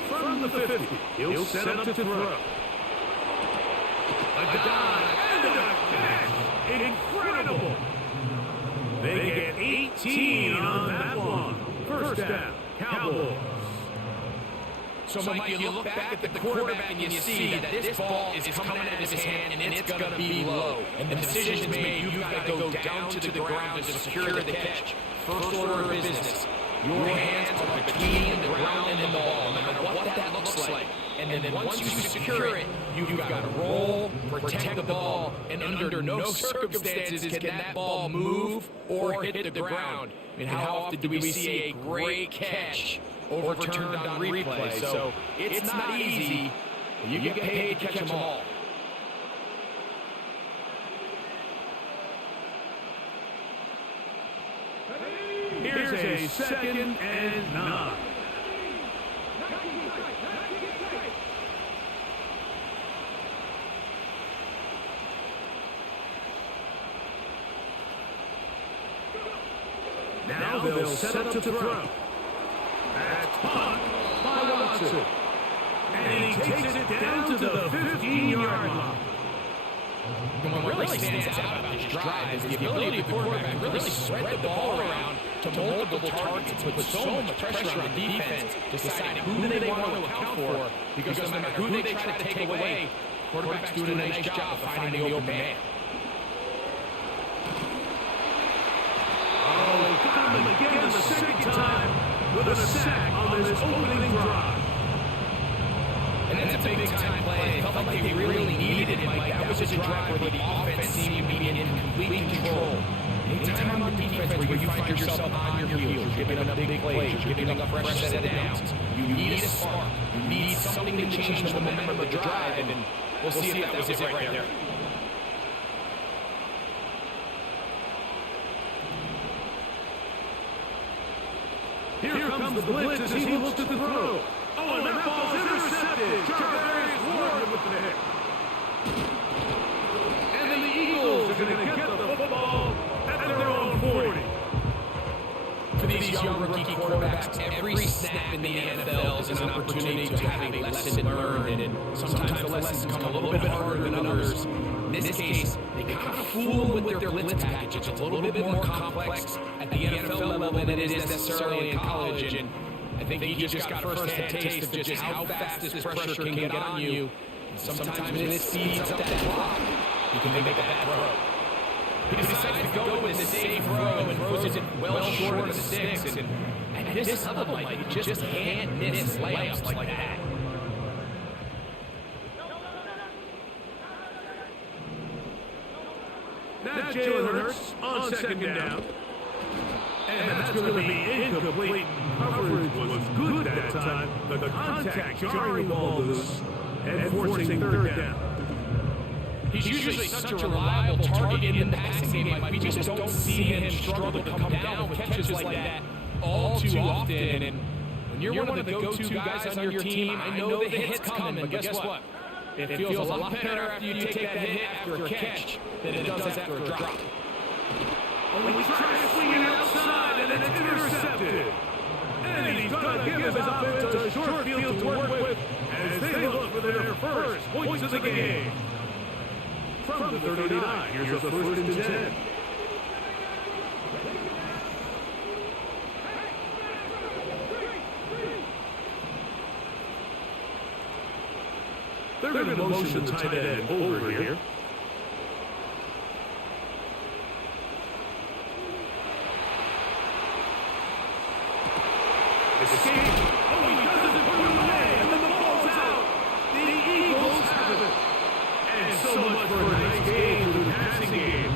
From the 50, he'll set up to throw. A dive and a catch. Incredible. They get 18 on that one. First down, Cowboys. So, Mike, you look back at the quarterback and you see that this ball is coming out of his hand and it's going to be low. And the decision's made. You've got to go down to the ground to secure the catch. First order of business. Your hands are between the ground and the ball, no matter what that looks like. And then once you secure it, you've got to roll, protect the ball, and under no circumstances can that ball move or hit the ground. I mean, how often do we see a great catch overturned on replay? So it's not easy. You get paid to catch them all. Here's a second and 9. Now they'll set up to throw. That's caught by Watson. And he takes it down to the 15-yard line. What really stands out about this drive is the ability of the quarterback to really spread the ball around to multiple targets, put so much pressure on the defense, deciding who they want to account for, because no matter who they try to take away, quarterback's doing a nice job of finding the open man. Oh, they got him again the second time with a sack on this opening drive. And that's a big-time play. It felt like they really needed it, Mike. That was a drive where the offense seemed to be in complete control. Anytime on defense where you find yourself on your heels, you're giving up big plays, you're giving up fresh set of downs, you need a spark. You need something to change the momentum of the drive, and we'll see if that was it right there. Here comes the blitz as he looks to throw. Oh, and that ball is intercepted. Jarvis Ward with the hit. And then the Eagles are going to get the football at their own 40. For these young rookie quarterbacks, every snap in the NFL is an opportunity to have a lesson learned, and sometimes the lessons come a little bit harder than others. In this case, they kind of fool them with their blitz package. It's a little bit more complex at the NFL level than it is necessarily in college, and I think he just got a first-hand taste of just how fast this pressure can get on you. And sometimes when it speeds up that clock, you can make a bad throw. He decides to go with the safe throw and throws it well short of the sticks. And at this level, Mike, you just can't miss layups like that. Now Jalen Hurts on second down. And that's going to be incomplete. Coverage was good that time. The contact jarring the ball loose and forcing third down. He's usually such a reliable target in the passing game. Like, we just don't see him struggle to come down with catches like that all too often. And when you're one of the go-to guys on your team, I know the hit's coming, but guess what? It feels a lot better after you take that hit after a catch than it does after a drop. Oh, he tries to swing it outside, and it's intercepted. And he's going to give his offense a short field to work with as they look for their first points of the game. From the 39, here's a 1st and 10. They're going to motion the tight end over here. Escape. Oh, he doesn't put it away, and then the ball's out. The Eagles have it. And so much for a nice game through the passing game.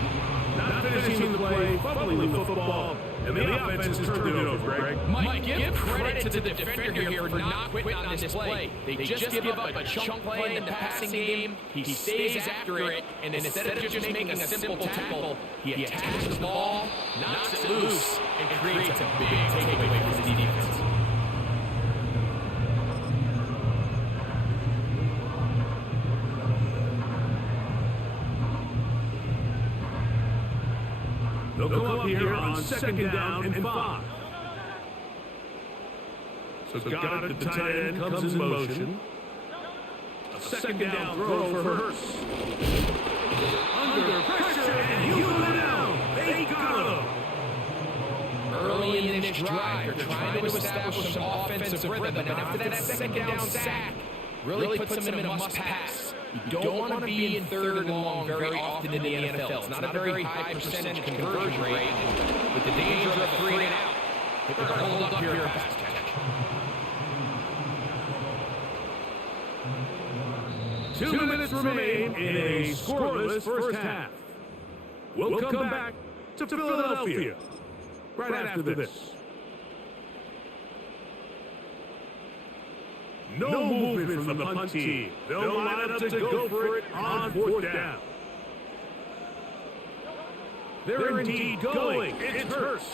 Not finishing the play, fumbling the football, and the offense has turned it over, Greg. Mike, give credit to the defender here for not quitting on this play. They just give up a chunk play in the passing game. He stays after it, and instead of just making a simple tackle, he attacks the ball, knocks it loose, and creates a big takeaway for the defense. They'll come up here on 2nd down and 5. So got it, the tight end comes in motion. A 2nd down throw for Hurts. Under pressure, and he'll go down. They got him. Early in this drive, they're trying to establish some offensive rhythm, and after that 2nd down sack, really puts them in a must-pass. You don't want to be in 3rd and long very often in the NFL. It's not a very high percentage conversion rate. With the danger of a 3 and out, they're going to hold up here a pass catch. 2 minutes remain in a scoreless first half. We'll come back to Philadelphia right after this. No movement from the punt team. They'll line up to go for it on 4th down. They're indeed going. It's Hurts.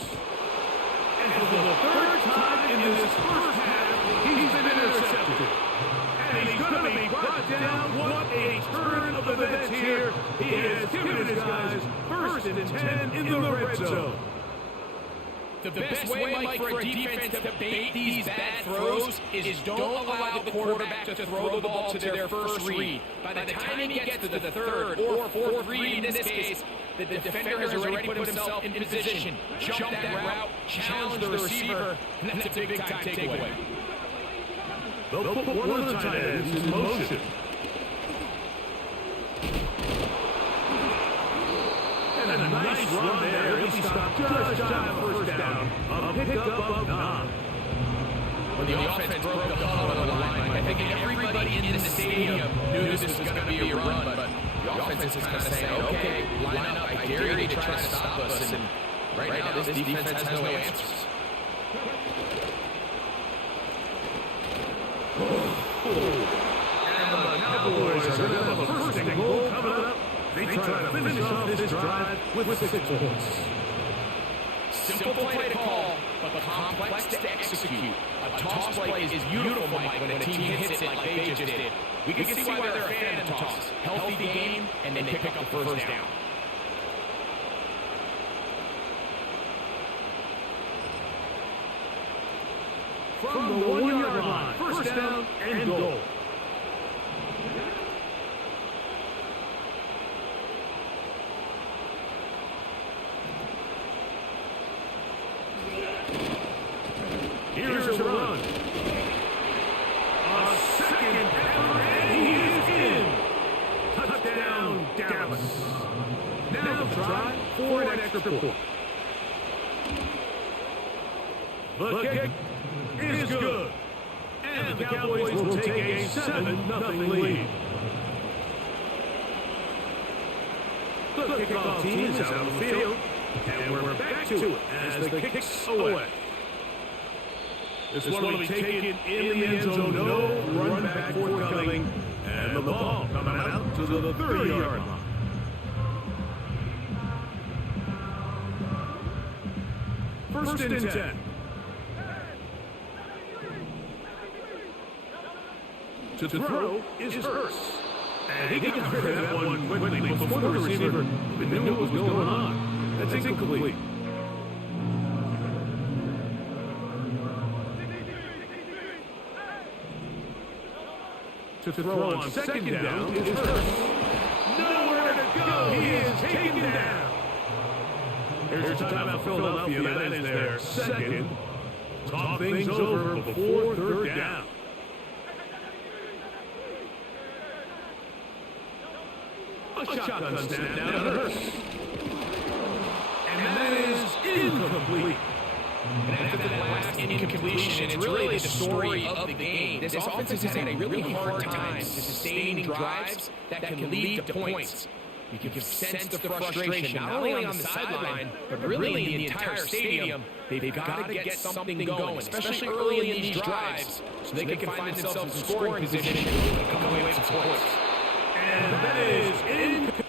And for the 3rd time in this first half, he's been intercepted. And he's going to be brought down. What a turn of events here. He has given his guys 1st and 10 in the red zone. The best way, Mike, for a defense to bait these bad throws is don't allow the quarterback to throw the ball to their first read. By the time he gets to the 3rd or 4th read in this case, the defender has already put himself in position, jump that route, challenge the receiver, and that's a big-time takeaway. They'll put one of the tight ends in motion. And a nice run there. He'll be stopped just shy of 1st down. A pickup of 9. When the offense broke the huddle on the line, I think everybody in the stadium knew this was going to be a run, but the offense is kind of saying, okay, line up, I dare you to try to stop us, and right now this defense has no answers. And the Cowboys are going to have a 1st and goal coming up. They try to finish off this drive with 6 points. Simple play to call, but complex to execute. A toss play is beautiful, Mike, when a team hits it like they just did. We can see why they're a fan of the toss. Healthy game, and then they pick up the 1st down. From the 1-yard line, 1st down and goal. Here's a run. A 2nd down, and he is in. Touchdown, Dallas. Now the try for an extra point. The kick is good. And the Cowboys will take a 7-0 lead. The kickoff team is out of the field. And we're back to it as the kick's away. This one will be taken in the end zone. No run back forthcoming. And the ball coming out to the 30-yard line. first and 10. To throw is Hurst. And he got rid of that one quickly before the receiver even knew what was going on. That's incomplete. To throw on second down is Hurst. Nowhere to go. He is taken down. Here's a timeout Philadelphia. That is their second. Talk things over before third down. A shotgun snap down to Hurst. And that is incomplete. And after that last incompletion, it's really the story of the game. This offense has had a really hard time sustaining drives that can lead to points. You can sense the frustration, not only on the sideline, but really in the entire stadium. They've got to get something going, especially early in these drives, so they can find themselves in scoring position and come away with some points. And that is incomplete.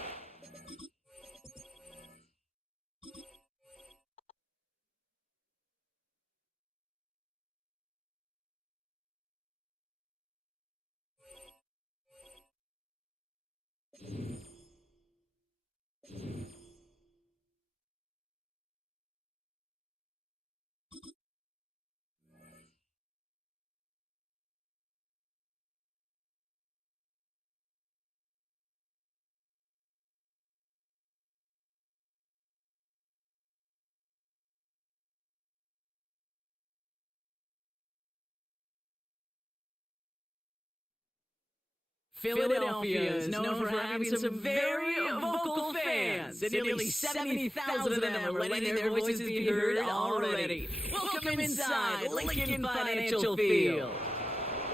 Philadelphia is known for having some very vocal fans, and nearly 70,000 of them are letting their voices be heard already. Welcome inside Lincoln Financial Field.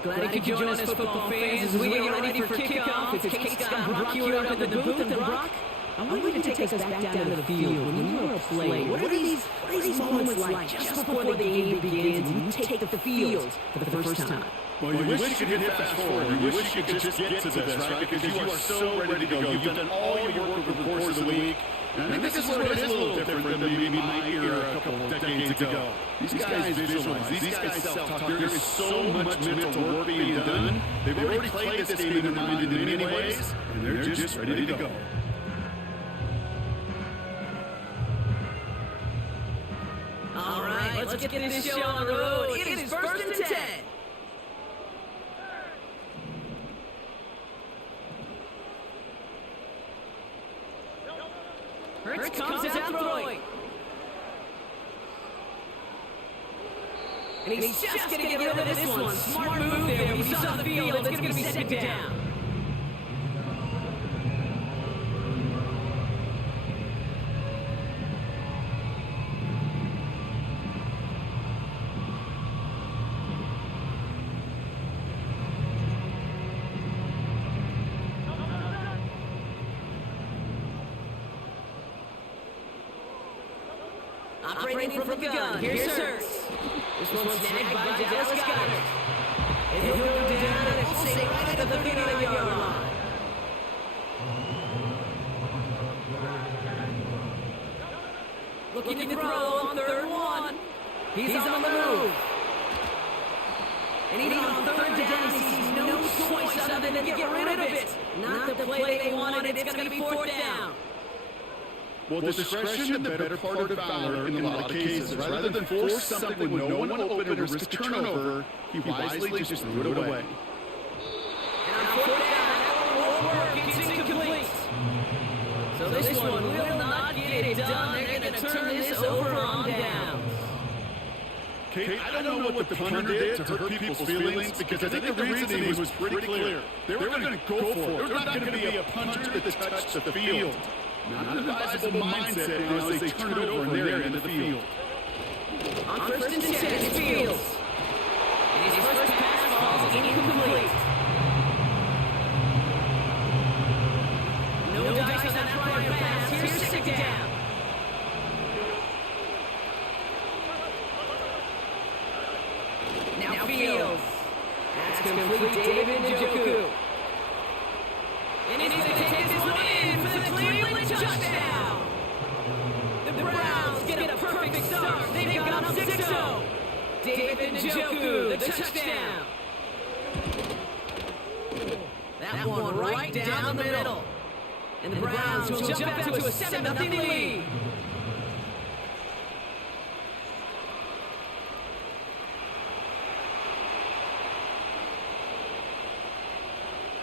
Glad you could join us, football fans, as we get ready for kickoff. It's Kate Scott and Brock here up in the booth. And Brock, I want you to take us back down to the field. When you're a player, what are these moments like just before the game begins and you take the field for the first time? Well, you wish you could hit fast forward. You wish you could just get to this, right? Because you are so ready to go. You've done all your work over the course of the week. And I think this is where it is a little different than maybe my era a couple of decades ago. These guys visualize. These guys self-talk. There is so much mental work being done. They've already played this game in their mind in many ways, and they're just ready to go. All right, let's get this show on the road. It is first and 10. Hurts comes out throwing. And he's just going to get rid of this one. Smart move there. When he saw the field, it's going to be second down. Operating from the gun. Here's Hurts. This one's snagged by Dallas Goedert. And he'll go down and he'll stay right at the 39-yard line. Looking to throw on third one. He's on the move. And even on third down, he sees no choice other than to get rid of it. Not the play they wanted. It's going to be fourth down. Well, discretion, the better part of valor in a lot of cases. Rather than force something with no one open or risk a turnover, he wisely just threw it away. And on fourth down, that one won't work. It's incomplete. So this one will not get it done. They're going to turn this over on downs. Kate, I don't know what the punter did to hurt people's feelings, because I think the reasoning was pretty clear. They were going to go for it. There's not going to be a punter that touched the field. Not an advisable mindset now as they turn it over in their end of the field. On first and 10, it's Fields. And his first pass falls incomplete. No dice on that prior pass. Here's second down. Now Fields. That's complete. David Njoku. And he's going to take this one in for the Cleveland touchdown. The The Browns get a perfect start. They've got up 6-0. David Njoku, the touchdown. That one right down the middle. And the Browns will jump out to a 7-0 lead.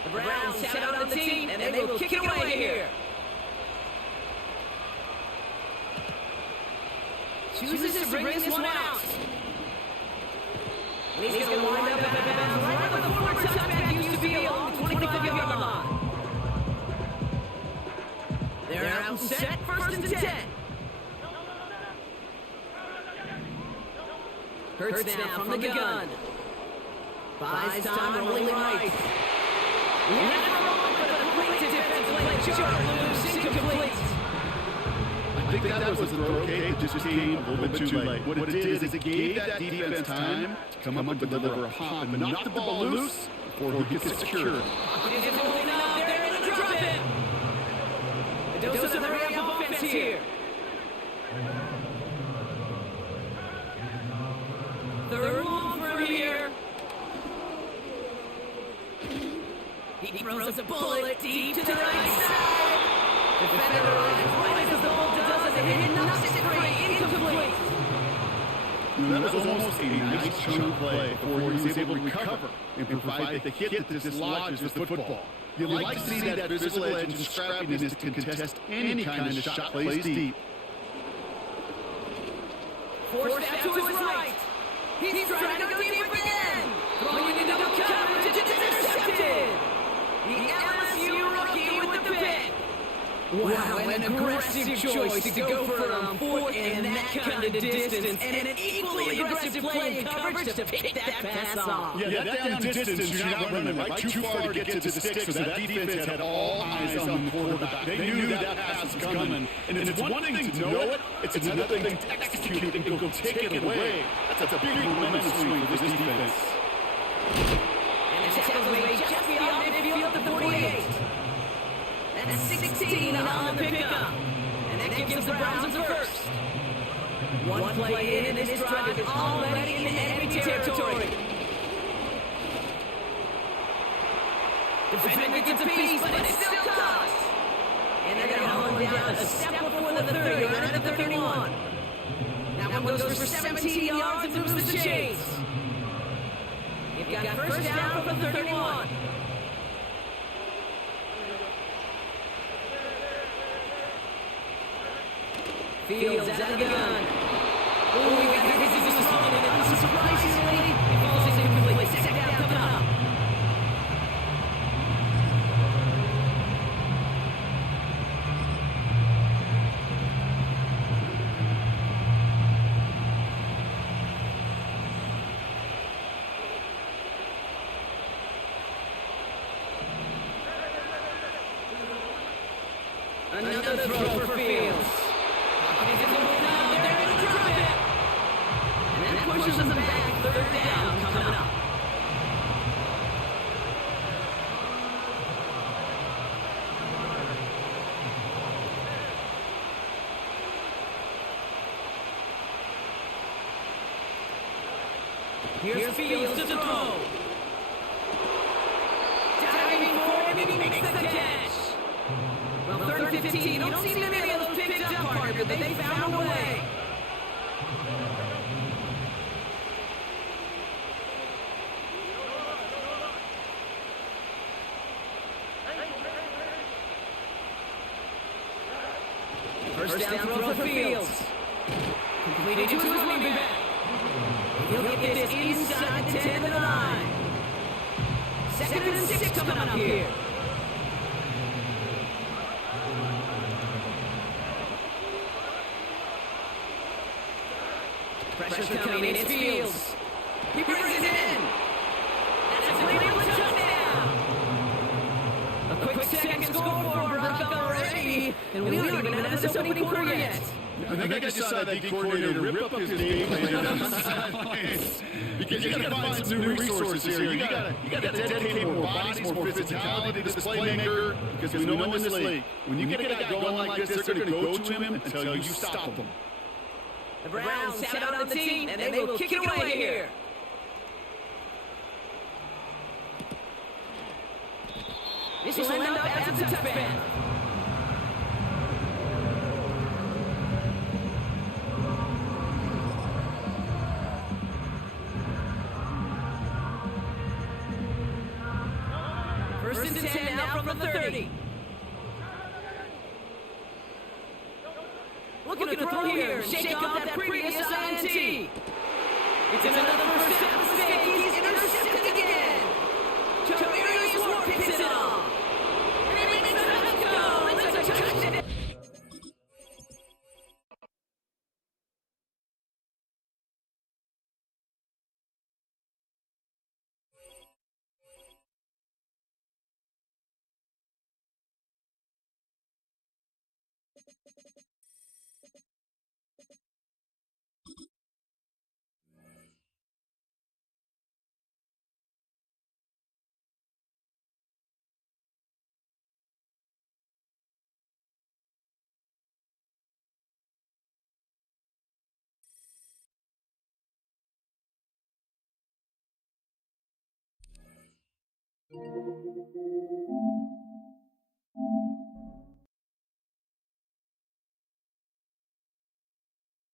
The Browns have it on the team, and they will kick it away here. Chooses to bring this one out. And he's going to wind up right where the forward touchback used to be along the 25-yard line. They're out and set, first and 10. Hurts now from the gun. Buys time, rolling right. Left wrong for the complete defensive play. Short, loose, incomplete. I think that was a throw, okay? It just came a little bit too late. What it did is it gave that defense time to come up and deliver a pop and knock the ball loose before he gets secured. He's holding up there and drop it. A dose of the Rams offense here. Third long from here. He throws a bullet deep to the right side. Defender right as the ball does, and it knocks it free, incomplete. That was almost a nice chunk play before he was able to recover and provide the hit that dislodges the football. You like to see that physical edge and scrappiness to contest any kind of shot plays deep. Forced out to his right. He's trying to go deep again. Throwing into double coverage, it's intercepted. The LSU rookie with the pick. Wow, an aggressive choice to go for it on fourth and that kind of distance, and an equally aggressive play in coverage to pick that pass off. Yeah, that down distance, you're not running right too far to get to the stick, so that defense had all eyes on the quarterback. They knew that pass was coming, and it's one thing to know it, it's another thing to execute it and go take it away. That's a big momentum swing for this defense. And the tackle's made just beyond midfield at the 48. That's 16 on the pickup. And that gives the Browns a first. One play in, and this drive is already in enemy territory. Defender gets a piece, but it's still caught. And they're going to haul him down a step before the 30, right at the 31. That one goes for 17 yards and moves the chains. You've got first down from the 31. Fields out of the gun. Oh, this is strong, and unsurprisingly, it falls incomplete. Second down coming up. Another throw for Fields. Pushes them back, third down coming up. Here's Fields to throw. Diving forward, and he makes the catch. Well, third and 15. You don't see many of those picked up, partner, but they found a way. First down throw for Fields. Completed to his running back. He'll get this inside the 10 to the 9. Second and 6 coming up here. Pressure coming in, it's Fields. He brings it in. That's a great touchdown. A quick second score for Brock already, and we don't even have this opening quarter yet. I think I just saw that D coordinator rip up his game plan on the sidelines. You you got to find some new resources here. You got to dedicate more bodies, more physicality to this playmaker, because we know in this league, when you get a guy going like this, they're going to go to him until you stop him. The Browns have it on the team, and they will kick it away here. This will end up as a touchback. First and 10 now from the 30. Looking to throw here, shake off that previous INT. It's another first down mistake. He's intercepted again. Tavarius Ward picks it off. And it makes another go. It's a touchdown.